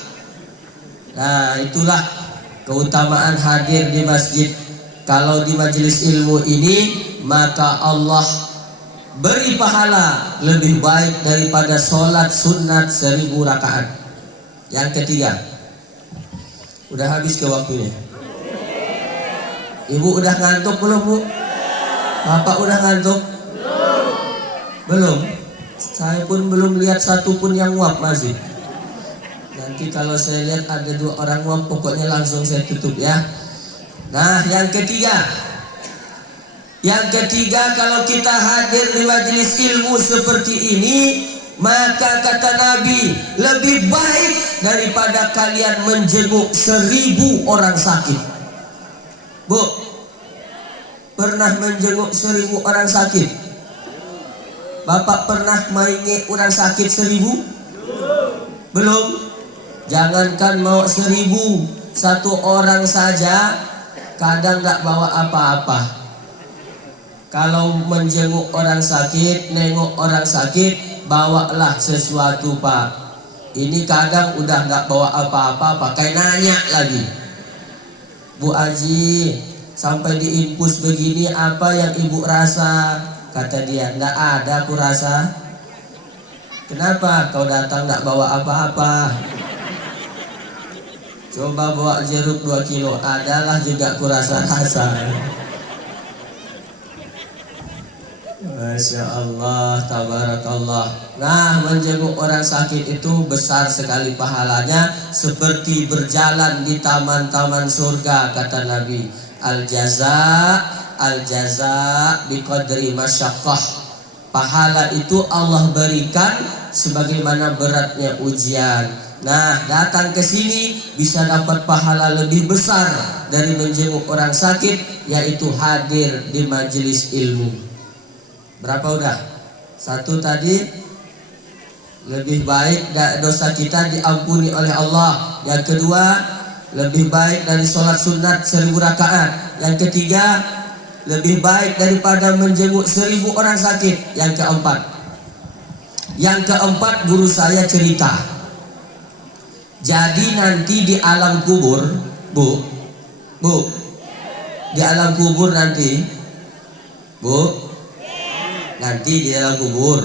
Nah, itulah keutamaan hadir di masjid. Kalau di majelis ilmu ini, maka Allah beri pahala lebih baik daripada sholat sunat 1000 rakaat. Yang ketiga, udah habis ke waktunya. Ibu udah ngantuk belum Bu? Bapak udah ngantuk? Belum. Saya pun belum lihat satu pun yang nguap masih. Nanti kalau saya lihat ada 2 orang nguap, pokoknya langsung saya tutup ya. Nah, yang ketiga, kalau kita hadir di majelis ilmu seperti ini, maka kata Nabi, lebih baik daripada kalian menjenguk 1000 orang sakit. Bu, pernah menjenguk 1000 orang sakit? Bapak pernah main orang sakit 1000? Belum? Jangankan mau 1000, 1 orang saja kadang gak bawa apa-apa. Kalau menjenguk orang sakit, nengok orang sakit, bawalah sesuatu Pak. Ini kadang udah gak bawa apa-apa, pakai nanya lagi. Bu Aji, sampai diinfus begini apa yang ibu rasa? Kata dia, gak ada aku rasa. Kenapa kau datang gak bawa apa-apa? Coba bawa jeruk 2 kilo, adalah juga kurasa rasa. Masya Allah, tabarakallah. Nah, menjenguk orang sakit itu besar sekali pahalanya, seperti berjalan di taman-taman surga, kata Nabi. Al jaza biqadri masyaqqah. Pahala itu Allah berikan sebagaimana beratnya ujian. Nah, datang ke sini bisa dapat pahala lebih besar dari menjenguk orang sakit, yaitu hadir di majelis ilmu. Berapa udah? Satu tadi, lebih baik dosa kita diampuni oleh Allah. Yang kedua, lebih baik dari sholat sunat 1000 rakaat. Yang ketiga, lebih baik daripada menjenguk 1000 orang sakit. Yang keempat, guru saya cerita. Jadi nanti di alam kubur, Bu, di alam kubur nanti, Bu, nanti di dalam kubur.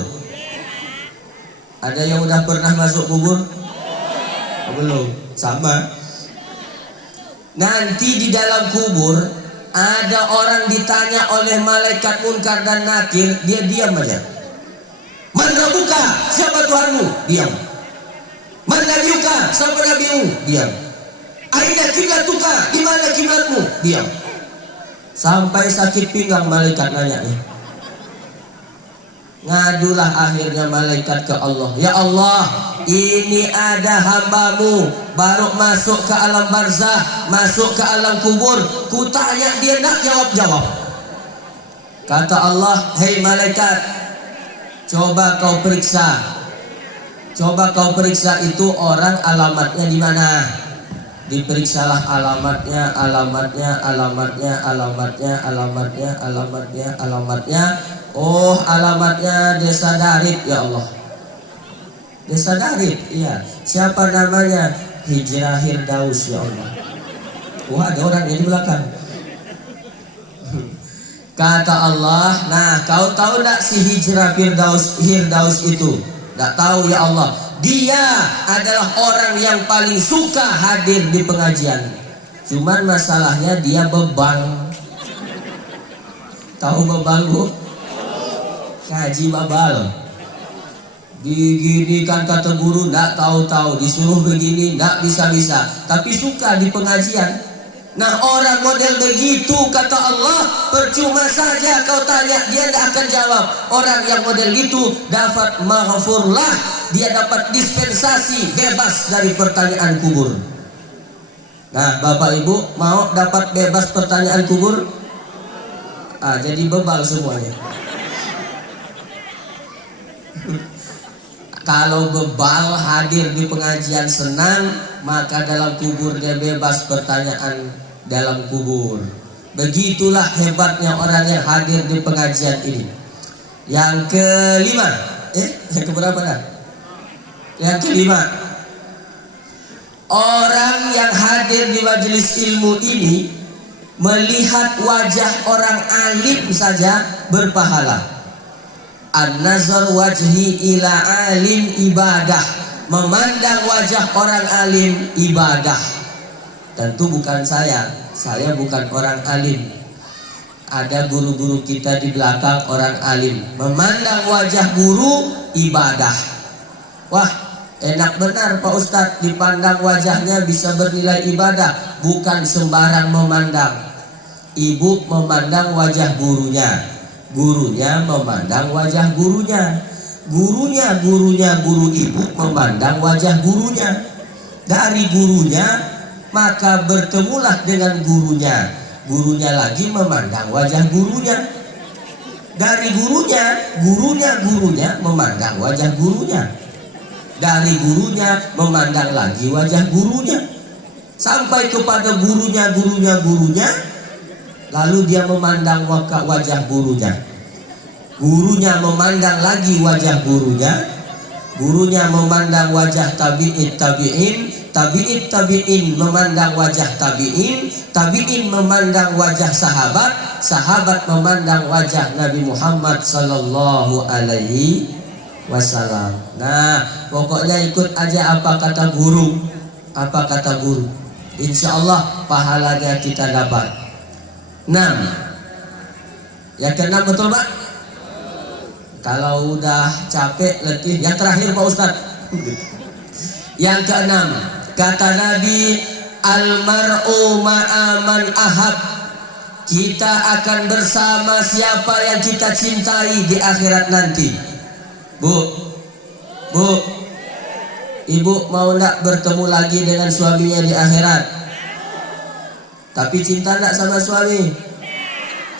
Ada yang udah pernah masuk kubur? Oh, belum? Sama. Nanti di dalam kubur ada orang ditanya oleh malaikat munkar dan nakir, dia diam aja. Man rabbuka? Siapa Tuhanmu? Diam. Man nabiyuka? Siapa nabimu? Diam. Aina kiblatuka? Di mana kiblatmu? Diam. Sampai sakit pinggang malaikat nanya nih. Ngadulah akhirnya malaikat ke Allah. Ya Allah, ini ada hambamu baru masuk ke alam barzah, masuk ke alam kubur. Kutanya dia nak jawab-jawab. Kata Allah, hei malaikat, coba kau periksa. Coba kau periksa itu orang alamatnya di mana. Diperiksalah alamatnya. Oh, alamatnya Desa Darit, ya Allah. Desa Darit, iya. Siapa namanya? Hijrah Firdaus, ya Allah. Wah, ada orang yang di belakang. Kata Allah, nah kau tahu tak si Hijrah Firdaus itu? Tak tahu, ya Allah. Dia adalah orang yang paling suka hadir di pengajian. Cuman masalahnya dia bebal. Tahu bebal, Bu? Ngaji babal. Diginikan kata guru, ndak tahu-tahu, disuruh begini, ndak bisa-bisa, tapi suka di pengajian. Nah, orang model begitu kata Allah, percuma saja kau tanya, dia ndak akan jawab. Orang yang model gitu dapat maghfurlah, dia dapat dispensasi bebas dari pertanyaan kubur. Nah, Bapak Ibu mau dapat bebas pertanyaan kubur? Jadi bebal semuanya. Kalau bebal hadir di pengajian senang, maka dalam kubur dia bebas pertanyaan dalam kubur. Begitulah hebatnya orang yang hadir di pengajian ini. Yang kelima, yang keberapa dah? Yang kelima, orang yang hadir di majelis ilmu ini melihat wajah orang alim saja berpahala. An-nazar wajhi ila alim ibadah. Memandang wajah orang alim ibadah. Tentu bukan saya bukan orang alim. Ada guru-guru kita di belakang orang alim. Memandang wajah guru ibadah. Wah, enak benar Pak Ustadz, dipandang wajahnya bisa bernilai ibadah. Bukan sembarang memandang. Ibu memandang wajah gurunya, gurunya memandang wajah gurunya, guru ibu memandang wajah gurunya. Dari gurunya maka bertemulah dengan gurunya, gurunya lagi memandang wajah gurunya. Dari gurunya memandang wajah gurunya. Dari gurunya memandang lagi wajah gurunya. Sampai kepada gurunya, lalu dia memandang wajah gurunya. Gurunya memandang lagi wajah gurunya. Gurunya memandang wajah tabi'in. Tabi'in memandang wajah tabi'in memandang wajah sahabat memandang wajah Nabi Muhammad sallallahu alaihi wasallam. Nah, pokoknya ikut aja apa kata guru. Insya Allah pahalanya kita dapat. 6. Yang ke-6 betul Pak? Kalau udah capek, letih, yang terakhir Pak Ustadz. Yang keenam, kata Nabi, almar'u ma'aman ahab. Kita akan bersama siapa yang kita cintai di akhirat nanti. Bu, ibu mau ndak bertemu lagi dengan suaminya di akhirat? Tapi cinta ndak sama suami?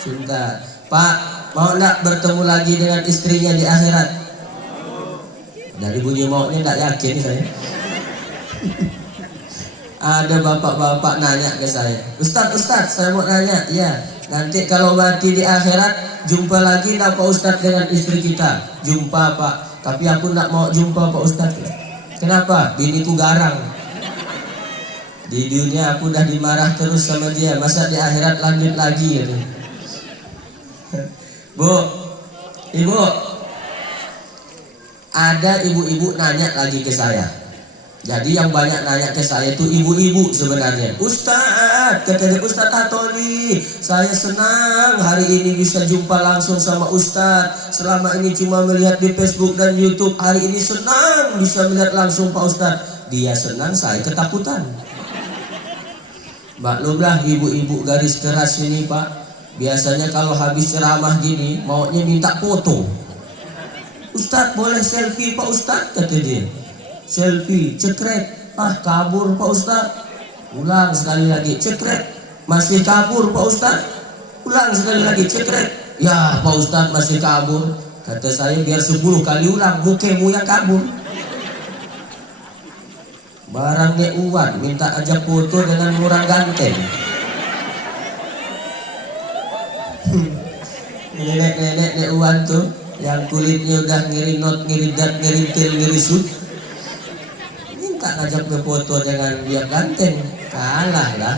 Cinta. Pak, mau ndak bertemu lagi dengan istrinya di akhirat? Dari bunyi maunya ndak yakin saya. Ada bapak-bapak nanya ke saya, Ustadz, saya mau nanya, ya nanti kalau mati di akhirat jumpa lagi ndak Pak Ustadz dengan istri kita? Jumpa Pak, tapi aku ndak mau jumpa Pak Ustadz. Kenapa? Biniku garang. Di dunia aku udah dimarah terus sama dia, masa di akhirat lanjut lagi gitu. Bu, ibu, ada ibu-ibu nanya lagi ke saya. Jadi yang banyak nanya ke saya itu ibu-ibu sebenarnya. Ustadz, kata dia, Ustadz Hatoli, saya senang hari ini bisa jumpa langsung sama Ustadz. Selama ini cuma melihat di Facebook dan YouTube, hari ini senang bisa melihat langsung Pak Ustadz. Dia senang, saya ketakutan. Maklumlah ibu-ibu garis keras ini Pak. Biasanya kalau habis ceramah gini maunya minta foto. Ustadz boleh selfie Pak Ustadz, kata dia. Selfie, cekret, kabur Pak Ustadz. Ulang sekali lagi, cekret, masih kabur Pak Ustadz. Ulang sekali lagi, cekret, ya Pak Ustadz masih kabur. Kata saya biar 10 kali ulang, mukemu yang kabur. Barangnya Uwan minta ajak foto dengan murah ganteng. Nenek-nenek Uwan tuh yang kulitnya udah ngirinot, ngiridat, ngiritil, ngirisut, minta ngajak foto dengan dia ganteng. Kalah lah.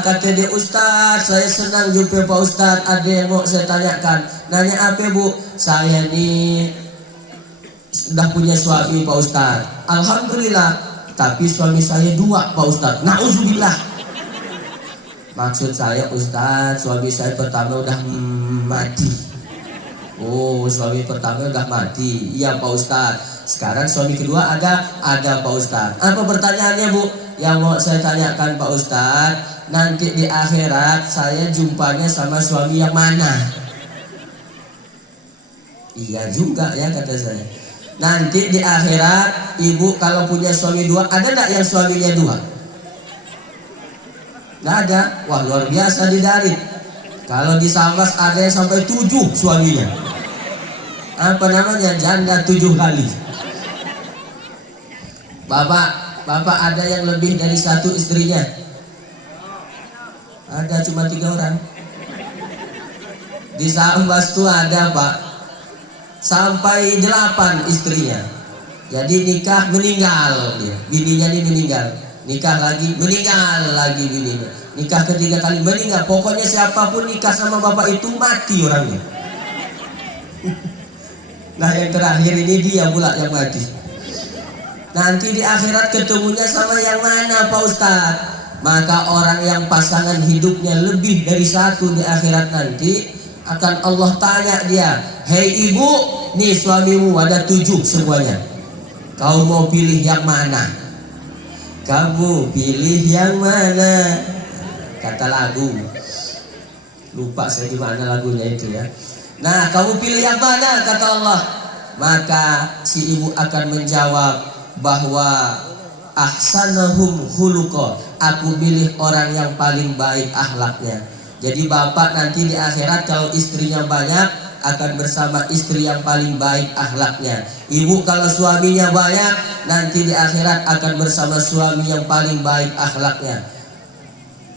Kata dia, Ustadz, saya senang jumpa Pak Ustadz. Ada yang mau saya tanyakan. Nanya apa Bu? Saya nih sudah punya suami Pak Ustadz. Alhamdulillah. Tapi suami saya 2 Pak Ustadz. Na'udzubillah. Maksud saya Ustadz, suami saya pertama udah mati. Oh, suami pertama udah mati. Iya Pak Ustadz. Sekarang suami kedua ada Pak Ustadz. Apa pertanyaannya Bu? Yang mau saya tanyakan Pak Ustadz, nanti di akhirat saya jumpanya sama suami yang mana? Iya juga ya kata saya. Nanti di akhirat ibu kalau punya suami 2, ada enggak yang suaminya 2? Nggak ada. Wah luar biasa di Darit. Kalau di Sambas ada yang sampai 7 suaminya. Apa namanya? Janda 7 kali. Bapak ada yang lebih dari 1 istrinya? Ada cuma 3 orang. Di Sambas tuh ada Pak, sampai 8 istrinya. Jadi nikah meninggal dia. Bininya ini meninggal. Nikah lagi, meninggal lagi bininya. Nikah ketiga kali, meninggal. Pokoknya siapapun nikah sama bapak itu mati orangnya. Nah yang terakhir ini dia pula yang mati. Nanti di akhirat ketemunya sama yang mana Pak Ustadz? Maka orang yang pasangan hidupnya lebih dari 1 di akhirat nanti akan Allah tanya dia, hei ibu, nih suamimu ada 7 semuanya. Kau mau pilih yang mana? Kamu pilih yang mana? Kata lagu. Lupa saya gimana lagunya itu ya. Nah kamu pilih yang mana? Kata Allah. Maka si ibu akan menjawab bahwa ahsanahum khuluqa, aku pilih orang yang paling baik akhlaknya. Jadi bapak nanti di akhirat kalau istrinya banyak akan bersama istri yang paling baik akhlaknya. Ibu kalau suaminya banyak nanti di akhirat akan bersama suami yang paling baik akhlaknya.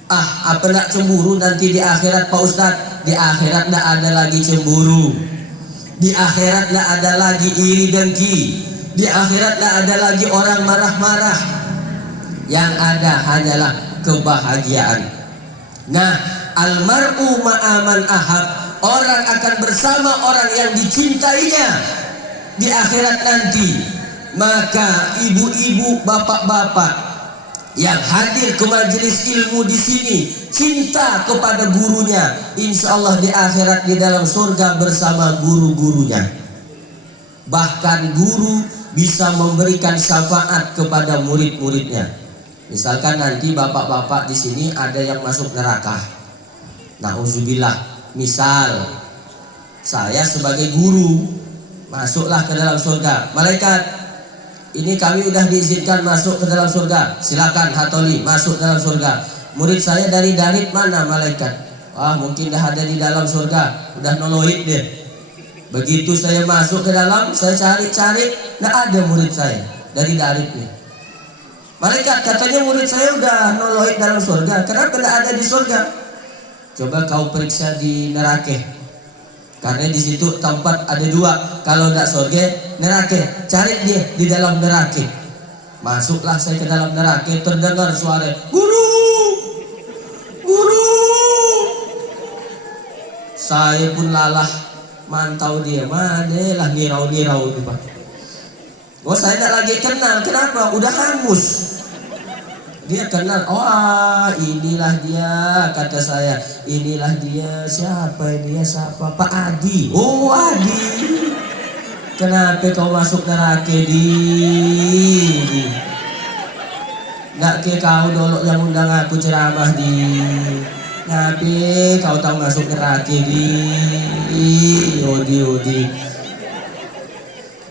Apa enggak cemburu nanti di akhirat Pak Ustadz? Di akhirat enggak ada lagi cemburu. Di akhirat enggak ada lagi iri dengki. Di akhirat enggak ada lagi orang marah-marah. Yang ada hanyalah kebahagiaan. Nah, almar'u ma'aman ahab, orang akan bersama orang yang dicintainya di akhirat nanti. Maka ibu-ibu, bapak-bapak, yang hadir ke majelis ilmu di sini cinta kepada gurunya, insya Allah di akhirat di dalam surga bersama guru-gurunya. Bahkan guru bisa memberikan syafaat kepada murid-muridnya. Misalkan nanti bapak-bapak di sini ada yang masuk neraka, nauzubillah, misal saya sebagai guru masuklah ke dalam surga, malaikat, ini kami udah diizinkan masuk ke dalam surga, silakan Hatoli masuk dalam surga. Murid saya dari Darit mana, malaikat? Wah, mungkin dah ada di dalam surga, udah noloit dia. Begitu saya masuk ke dalam, saya cari-cari, nggak ada murid saya dari Darit nih. Malaikat, katanya murid saya udah noloit dalam surga, kenapa nggak ada di surga? Coba kau periksa di neraka, karena di situ tempat ada dua, kalau tidak surga, neraka. Cari dia di dalam neraka. Masuklah saya ke dalam neraka, terdengar suara, guru, guru. Saya pun lalah mantau dia, manalah ngirau-ngirau itu Pak. Oh, saya tidak lagi kenal, kenapa? Udah hangus. Dia kenal, oh inilah dia, kata saya, inilah dia. Siapa dia? Siapa? Pak Adi. Oh, Adi. Kenapa kau masuk neraka di? Nggak ke kau dulu yang undang aku ceramah di. Ngapain kau tahu masuk neraka di? Odi.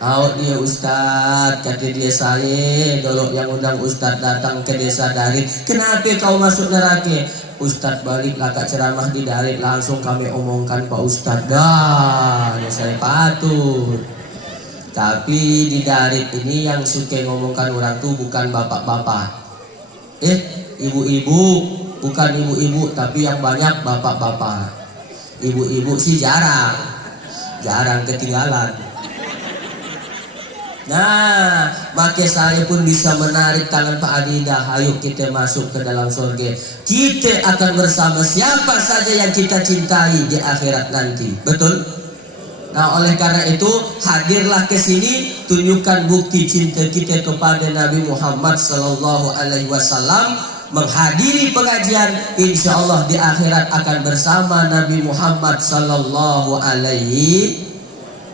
Oh dia Ustadz, kata dia, saya dulu yang undang Ustadz datang ke desa Darit. Kenapa kau masuk neraka? Ustadz baliklah kak ceramah di Darit, langsung kami omongkan Pak Ustadz. Dah, ya saya patut. Tapi di Darit ini yang suka ngomongkan orang tuh bukan bapak-bapak, ibu-ibu, bukan ibu-ibu, tapi yang banyak bapak-bapak. Ibu-ibu sih jarang ketinggalan. Nah, maka saya pun bisa menarik tangan Pak Adinda. Ayo kita masuk ke dalam surga. Kita akan bersama siapa saja yang kita cintai di akhirat nanti. Betul? Nah, oleh karena itu hadirlah ke sini, tunjukkan bukti cinta kita kepada Nabi Muhammad sallallahu alaihi wasallam. Menghadiri pengajian, insya Allah di akhirat akan bersama Nabi Muhammad sallallahu alaihi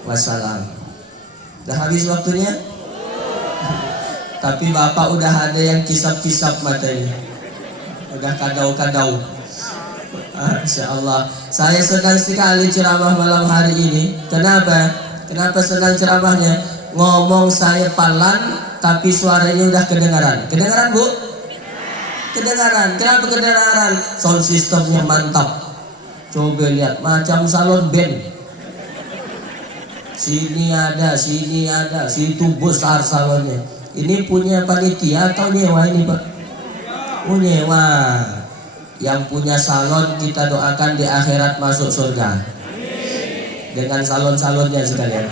wasallam. Udah habis waktunya? Tapi bapak udah ada yang kisap-kisap matanya, udah kadau-kadau. Insya Allah. Saya senang sekali ceramah malam hari ini. Kenapa? Kenapa senang ceramahnya? Ngomong saya pelan, tapi suaranya udah kedengaran. Kedengaran Bu? Kedengaran. Kenapa kedengaran? Sound systemnya mantap. Coba lihat, macam salon band. Sini ada, situ besar salonnya. Ini punya panitia atau nyewa ini Pak? Oh nyewa. Yang punya salon kita doakan di akhirat masuk surga dengan salon-salonnya sekalian.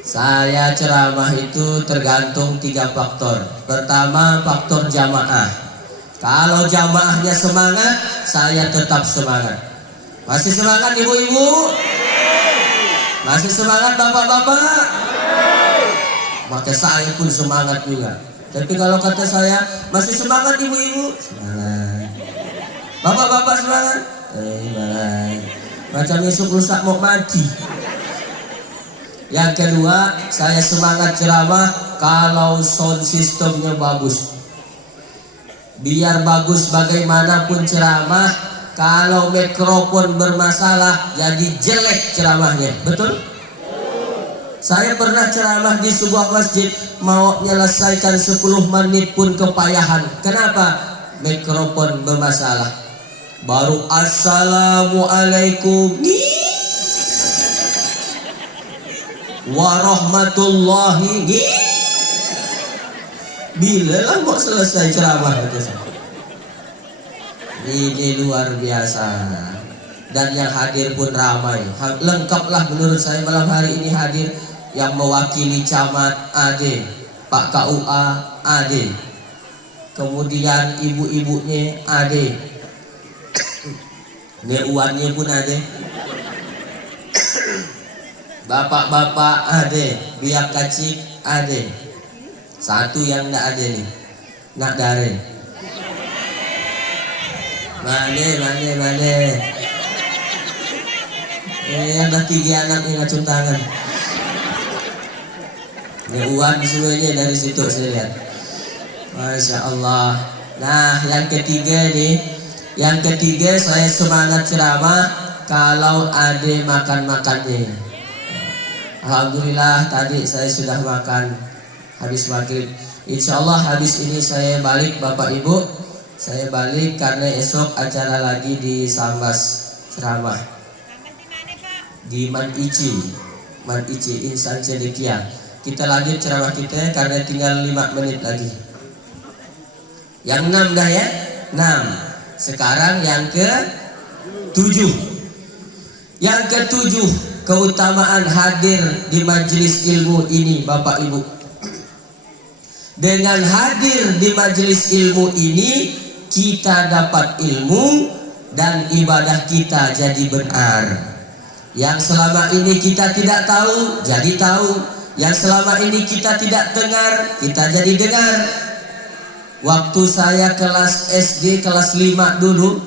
Saya ceramah itu tergantung 3 faktor. Pertama, faktor jamaah. Kalau jamaahnya semangat, saya tetap semangat. Masih semangat ibu-ibu? Masih semangat bapak-bapak? Maka saya pun semangat juga. Tapi kalau kata saya, masih semangat ibu-ibu? Semangat. Bapak-bapak semangat? Semangat. Macam esok rusak mau mati. Yang kedua, saya semangat ceramah kalau sound systemnya bagus. Biar bagus bagaimanapun ceramah, kalau mikrofon bermasalah jadi jelek ceramahnya. Betul? Saya pernah ceramah di sebuah masjid, mau menyelesaikan 10 menit pun kepayahan. Kenapa? Mikrofon bermasalah. Baru assalamualaikum warahmatullahi. Bila lah mau selesai ceramah itu. Ini luar biasa. Dan yang hadir pun ramai. Lengkaplah menurut saya malam hari ini hadir yang mewakili camat AD, Pak KUA AD, kemudian ibu-ibunya AD, neuannya pun AD, bapak-bapak AD, biak kacik AD. Satu yang ndak ada nih, nak dare. Mana. Yang dah 3 anak yang ngacung tangan. Ini uang semuanya dari situ saya lihat. Masya Allah. Nah, yang ketiga nih, saya semangat ceramah kalau ada makan-makannya. Alhamdulillah tadi saya sudah makan habis maghrib. Insya Allah habis ini saya balik Bapak Ibu. Saya balik karena esok acara lagi di Sambas ceramah di Man Ici Insan Cedekia. Kita lanjut ceramah kita karena tinggal 5 menit lagi. Yang 6 dah ya, 6. Sekarang yang ke-7. Yang ke-7, keutamaan hadir di majelis ilmu ini Bapak Ibu. Dengan hadir di majelis ilmu ini kita dapat ilmu dan ibadah kita jadi benar. Yang selama ini kita tidak tahu jadi tahu. Yang selama ini kita tidak dengar kita jadi dengar. Waktu saya kelas SD kelas 5 dulu,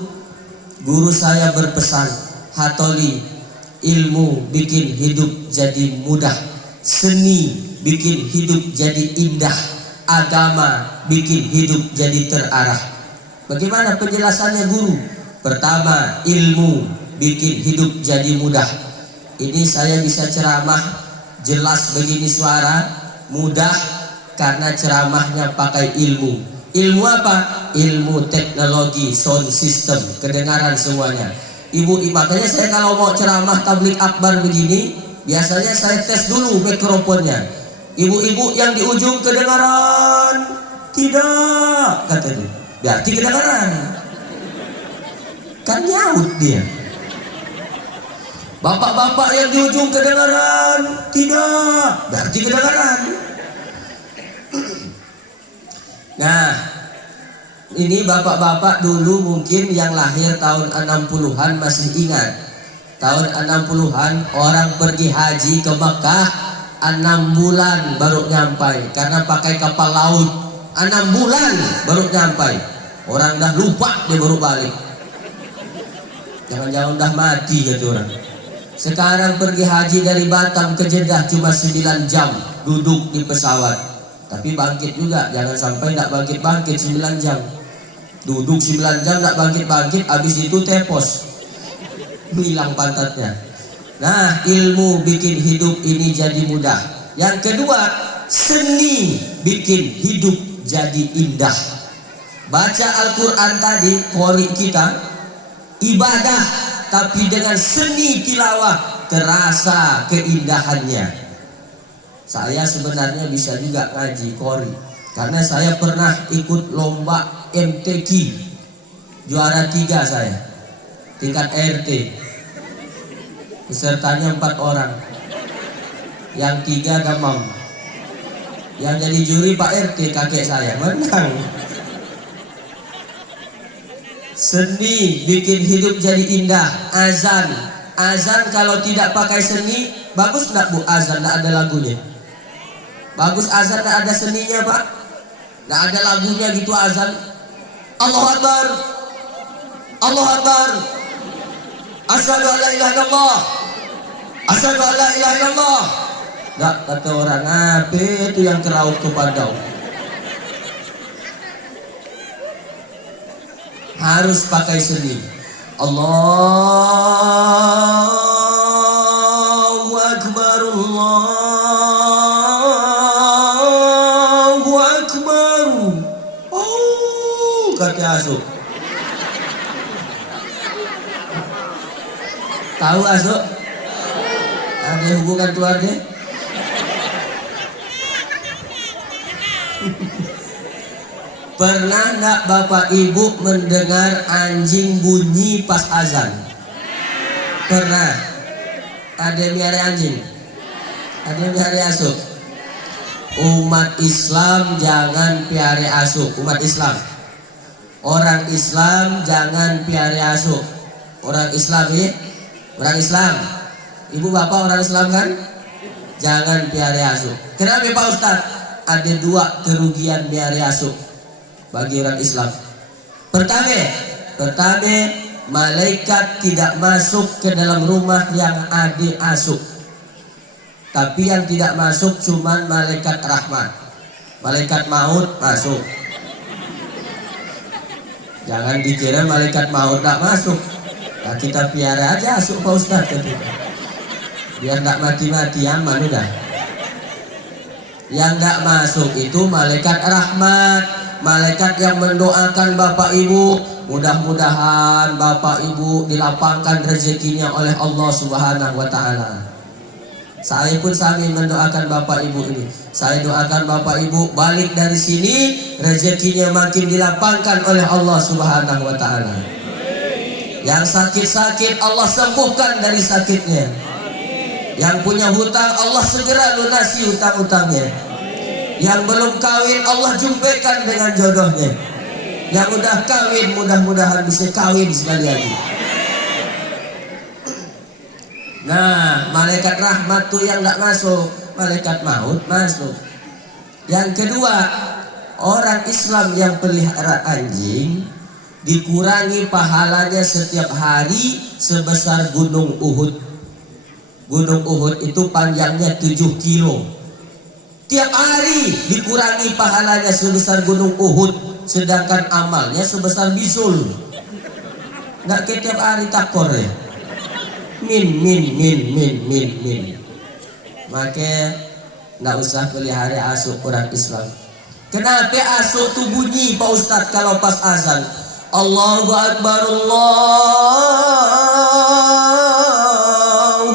guru saya berpesan, Hatoli, ilmu bikin hidup jadi mudah, seni bikin hidup jadi indah, agama bikin hidup jadi terarah. Bagaimana penjelasannya guru? Pertama, ilmu bikin hidup jadi mudah. Ini saya bisa ceramah jelas begini suara, mudah karena ceramahnya pakai ilmu. Ilmu apa? Ilmu teknologi, sound system, kedengaran semuanya. Makanya saya kalau mau ceramah tablik akbar begini, biasanya saya tes dulu mikrofonnya. Ibu-ibu yang di ujung kedengaran? Tidak, kata dia. Berarti kedengaran. Kan nyaut dia. Bapak-bapak yang di ujung kedengaran? Tidak, berarti kedengaran. Nah, ini bapak-bapak dulu mungkin yang lahir tahun 60-an masih ingat. Tahun 60-an orang pergi haji ke Mekah 6 bulan baru nyampai karena pakai kapal laut. 6 bulan baru nyampai. Orang dah lupa dia baru balik. Jangan-jangan dah mati gitu orang. Sekarang pergi haji dari Batam ke Jeddah cuma 9 jam duduk di pesawat. Tapi bangkit juga, jangan sampai tidak bangkit-bangkit 9 jam. Duduk 9 jam tidak bangkit-bangkit, habis itu tepos. Hilang pantatnya. Nah, ilmu bikin hidup ini jadi mudah. Yang kedua, seni bikin hidup jadi indah. Baca Al-Quran tadi, qori kita, ibadah, tapi dengan seni tilawah terasa keindahannya. Saya sebenarnya bisa juga ngaji qori karena saya pernah ikut lomba MTQ, juara 3 saya, tingkat RT. Pesertanya 4 orang, yang 3 gamam, yang jadi juri Pak RT kakek saya, menang. Seni bikin hidup jadi indah. Azan kalau tidak pakai seni bagus enggak Bu? Azan enggak ada lagunya. Bagus azan enggak ada seninya Pak? Enggak ada lagunya gitu azan. Allahu Akbar, Allahu Akbar, asyhadu an la ilaha illallah, asyhadu an la ilaha illallah. Enggak, kata orang, apa itu yang kerauk kepadau? Harus pakai seni. Allahu Akbar, Allahu Akbar. Oh, kaki Asuk. Tahu Asuk? Ada hubungan keluarga? Pernah enggak Bapak Ibu mendengar anjing bunyi pas azan? Pernah. Ada yang miara anjing? Ada yang miara asuk? Umat Islam jangan piara asuk. Umat Islam, orang Islam jangan piara asuk. Orang Islam ini, orang Islam. Ibu bapak orang Islam kan? Jangan piara asuk. Kenapa Pak Ustaz? ada dua kerugian biar asuk bagi orang Islam. Pertama, malaikat tidak masuk ke dalam rumah yang ada asuk. Tapi yang tidak masuk cuman malaikat rahmat. Malaikat maut masuk. Jangan dikira malaikat maut tak masuk. Nah, kita piara aja asuk Pak Ustaz gitu. Biar tak mati-mati aman udah. Yang tak masuk itu malaikat rahmat, malaikat yang mendoakan Bapak Ibu, mudah-mudahan Bapak Ibu dilapangkan rezekinya oleh Allah Subhanahu wa taala. Saya pun sambil mendoakan Bapak Ibu ini. Saya doakan Bapak Ibu balik dari sini rezekinya makin dilapangkan oleh Allah Subhanahu wa taala. Yang sakit-sakit Allah sembuhkan dari sakitnya. Yang punya hutang Allah segera lunasi hutang-hutangnya. Yang belum kawin Allah jumpakan dengan jodohnya. Yang udah kawin mudah-mudahan bisa kawin sekali lagi. Nah, malaikat rahmat tuh yang gak masuk, malaikat maut masuk. Yang kedua, orang Islam yang pelihara anjing dikurangi pahalanya setiap hari sebesar gunung Uhud. Gunung Uhud itu panjangnya 7 kilo. Tiap hari dikurangi pahalanya sebesar gunung Uhud, sedangkan amalnya sebesar bisul. Nggak ke tiap hari takor ya. Min. Maka nggak usah pelihara asuk orang Islam. Kenapa asuk tuh bunyi Pak Ustadz kalau pas azan? Allahu Akbar, Allahu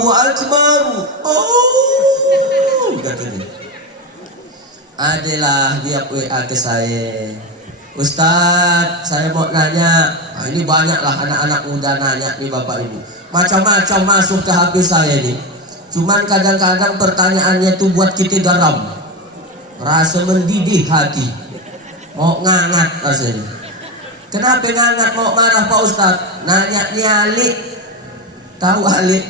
Akbar. Oh, katanya. Adalah dia WA ke saya. Ustadz, saya mau nanya. Nah, ini banyaklah anak-anak muda nanya nih Bapak Ibu. Macam-macam masuk ke HP saya nih. Cuman kadang-kadang pertanyaannya tuh buat kita garam. Rasa mendidih hati. Mau ngangat rasanya. Kenapa ngangat mau marah Pak Ustadz? Nanya nih Ali. Tahu Ali?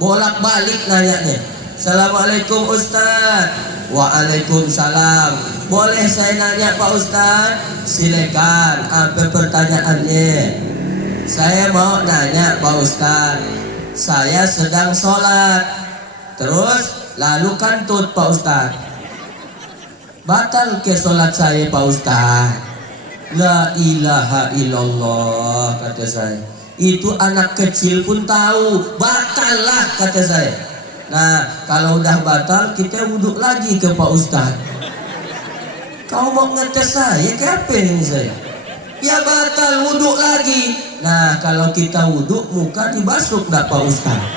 Bolak-balik nanyanya. Assalamualaikum Ustadz. Waalaikumsalam. Boleh saya nanya Pak Ustadz? Silakan. Apa pertanyaannya? Saya mau nanya Pak Ustadz. Saya sedang sholat. Terus lalu kantut Pak Ustadz. Batal ke sholat saya Pak Ustadz? La ilaha illallah kata saya. Itu anak kecil pun tahu. Batal lah kata saya. Nah kalau udah batal kita wuduk lagi ke Pak Ustadz. Kau mau ngetes saya ke apa ini saya? Ya batal wuduk lagi. Nah kalau kita wuduk muka dibasuh gak Pak Ustadz?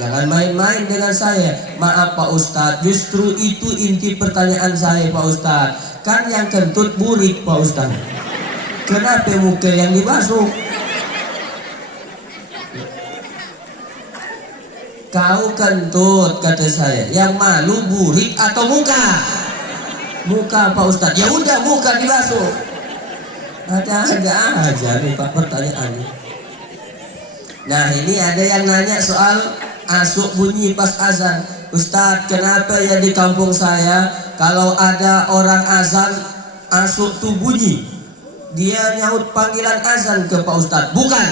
Jangan main-main dengan saya. Maaf Pak Ustadz, justru itu inti pertanyaan saya Pak Ustadz. Kan yang kentut burik Pak Ustadz. Kenapa muka yang dibasuh? Kau kentut kata saya. Yang malu burik atau muka? Muka Pak Ustadz. Ya udah muka dibasuh. Ada aja nih Pak pertanyaannya. Nah ini ada yang nanya soal asuk bunyi pas azan. Ustadz, kenapa ya di kampung saya kalau ada orang azan asuk tuh bunyi, dia nyaut panggilan azan ke Pak Ustadz? Bukan.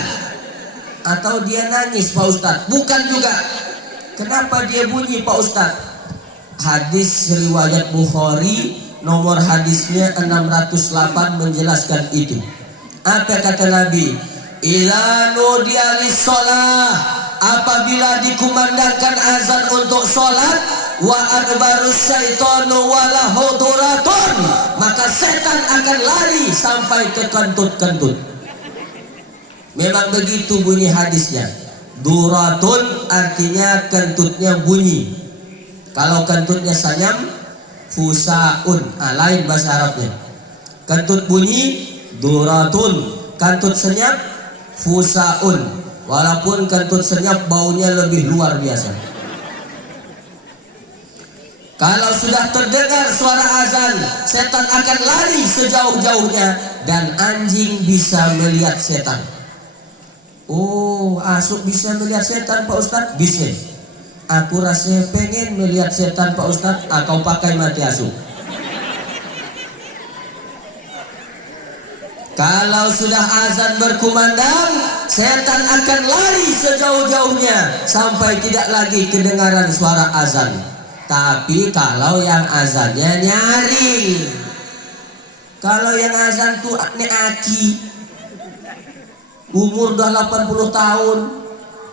Atau dia nangis Pak Ustadz? Bukan juga. Kenapa dia bunyi Pak Ustadz? Hadis riwayat Bukhari nomor hadisnya 608 menjelaskan itu. Apa kata Nabi? Idza nudiya lis-shalah, apabila dikumandangkan azan untuk sholat, wa adbarus syaitanu wala huduratun, maka setan akan lari sampai ke kentut-kentut. Memang begitu bunyi hadisnya. Duratun artinya kentutnya bunyi. Kalau kentutnya sanyam, fusaun, lain bahasa Arabnya. Kentut bunyi duratun, kentut senyap fusaun. Walaupun kentut senyap baunya lebih luar biasa. Kalau sudah terdengar suara azan, setan akan lari sejauh-jauhnya dan anjing bisa melihat setan. Oh, asuk bisa melihat setan Pak Ustadz? Bisa. Aku rasanya pengen melihat setan Pak Ustadz. Kau pakai mati asuh. Kalau sudah azan berkumandang, setan akan lari sejauh-jauhnya sampai tidak lagi kedengaran suara azan. Tapi kalau yang azannya nyaring, kalau yang azan tuh aki, umur udah 80 tahun,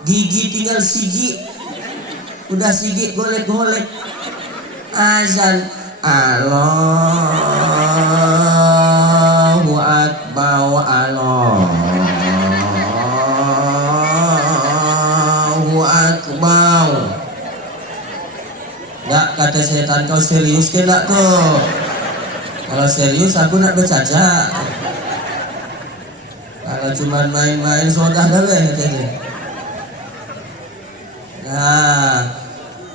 gigi tinggal sigi, udah sigi golek-golek, azan Allahu Akbar, Allahu Akbar. Nggak, kata setan, kau serius ke enggak tuh? Kalau serius aku nak bercaca. Kalau cuma main-main sodah dah katanya. Nah,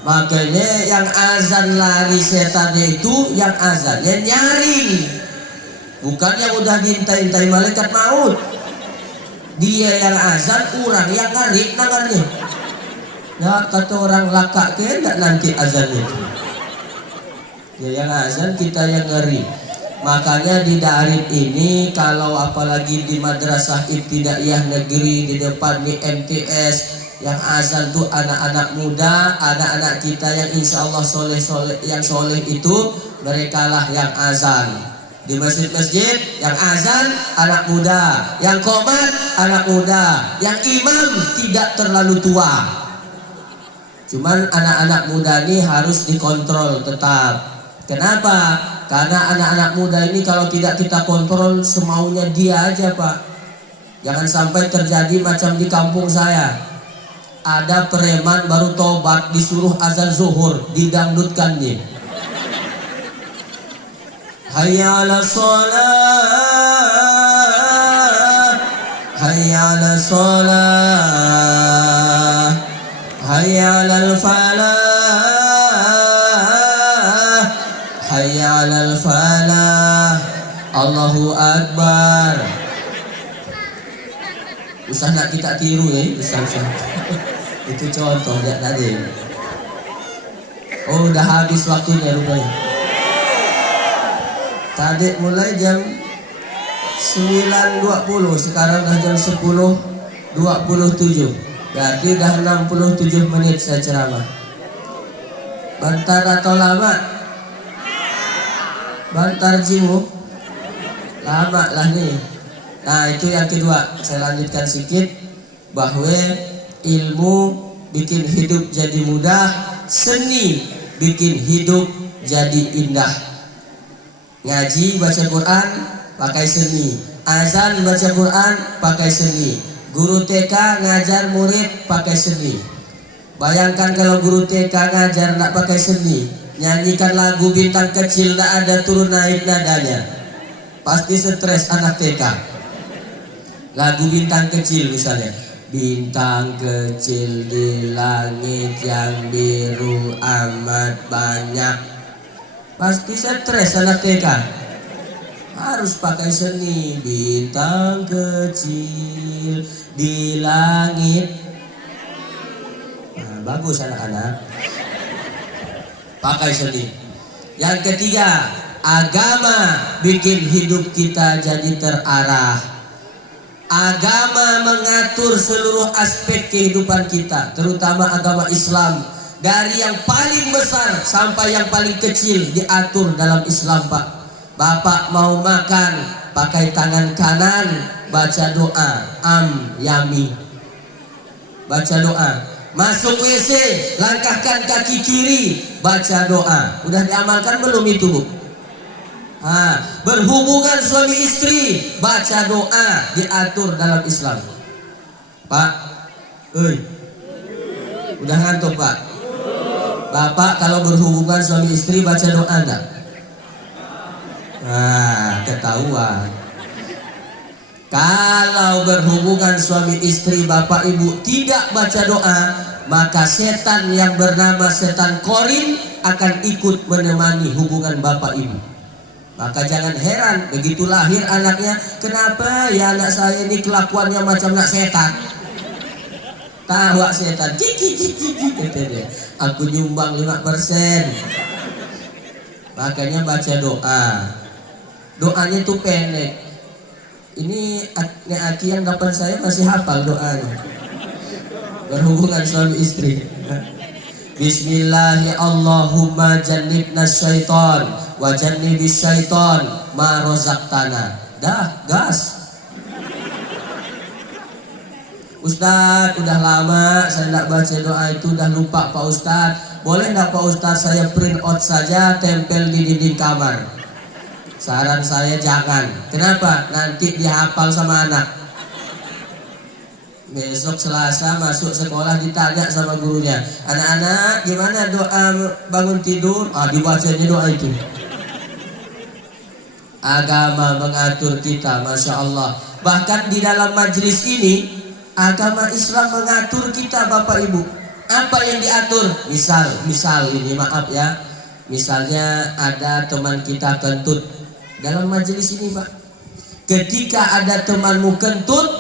makanya yang azan lari setannya itu yang azannya nyaring. Bukan yang udah dintai-intai malaikat maut. Dia yang azan, orang yang ngarik nangannya. Ya kata orang lakak ke enggak nanti azan itu. Ya yang azan, kita yang ngeri. Makanya di Darif ini, kalau apalagi di madrasah ibtidaiyah negeri, di depan di MTS, yang azan tuh anak-anak muda, anak-anak kita yang insya Allah soleh-soleh, yang soleh itu mereka lah yang azan. Di masjid-masjid yang azan anak muda, yang qomat anak muda, yang imam tidak terlalu tua. Cuman anak-anak muda ini harus dikontrol tetap. Kenapa? Karena anak-anak muda ini kalau tidak kita kontrol semaunya dia aja Pak. Jangan sampai terjadi macam di kampung saya. Ada preman baru tobat disuruh azan zuhur, didangdutkan nih. Hayya 'alas shalah, hayya 'alas shalah, hayya 'alal falah, hayya 'alal falah, Allahu Akbar. Usah nak kita tiru ya, usah. Itu contoh ya tadi. Oh, udah habis waktunya rupanya. Tadi mulai jam 9.20, sekarang udah jam 10.27. Berarti udah 67 menit saya ceramah. Bantar atau lama? Bantar jimu? Lama lah nih. Nah itu yang kedua, saya lanjutkan sedikit. Bahwa ilmu bikin hidup jadi mudah, seni bikin hidup jadi indah. Ngaji baca Quran pakai seni, azan baca Quran pakai seni, guru TK ngajar murid pakai seni. Bayangkan kalau guru TK ngajar tak pakai seni, nyanyikan lagu Bintang Kecil tak ada turun naik nadanya, pasti stres anak TK. Lagu Bintang Kecil misalnya, bintang kecil di langit yang biru amat banyak, pasti stres anak TK. Harus pakai seni. Bintang kecil di langit. Nah, bagus anak-anak. Pakai seni. Yang ketiga, agama bikin hidup kita jadi terarah. Agama mengatur seluruh aspek kehidupan kita, terutama agama Islam. Dari yang paling besar sampai yang paling kecil diatur dalam Islam, Pak. Bapak mau makan, pakai tangan kanan, baca doa, yami. Baca doa. Masuk WC, langkahkan kaki kiri, baca doa. Udah diamalkan belum itu, Bu? Berhubungan suami istri, baca doa, diatur dalam Islam. Pak, udah ngantuk, Pak? Bapak kalau berhubungan suami istri baca doa enggak? Ketahuan. Kalau berhubungan suami istri bapak ibu tidak baca doa, maka setan yang bernama setan korin akan ikut menemani hubungan bapak ibu. Maka jangan heran begitu lahir anaknya, kenapa ya anak saya ini kelakuannya macam nak setan. Tahu setan, kiki kata dia. Aku nyumbang 5%. Makanya baca doa. Doanya tuh pendek. Ini Aki yang depan saya masih hafal doanya. Berhubungan suami istri. Bismillahi Allahumma jannibna syaiton wa jannibis syaiton ma razaqtana. Dah, gas. Ustadz, udah lama saya tidak baca doa itu, udah lupa Pak Ustadz. Boleh nggak Pak Ustadz saya print out saja, tempel di dinding kamar? Saran saya jangan. Kenapa? Nanti dihafal sama anak. Besok Selasa masuk sekolah ditanya sama gurunya, anak-anak gimana doa bangun tidur? Dibacanya doa itu. Agama mengatur kita, Masya Allah. Bahkan di dalam majelis ini agama Islam mengatur kita, Bapak Ibu. Apa yang diatur? Misal ini, maaf ya. Misalnya ada teman kita kentut dalam majelis ini, Pak. Ketika ada temanmu kentut,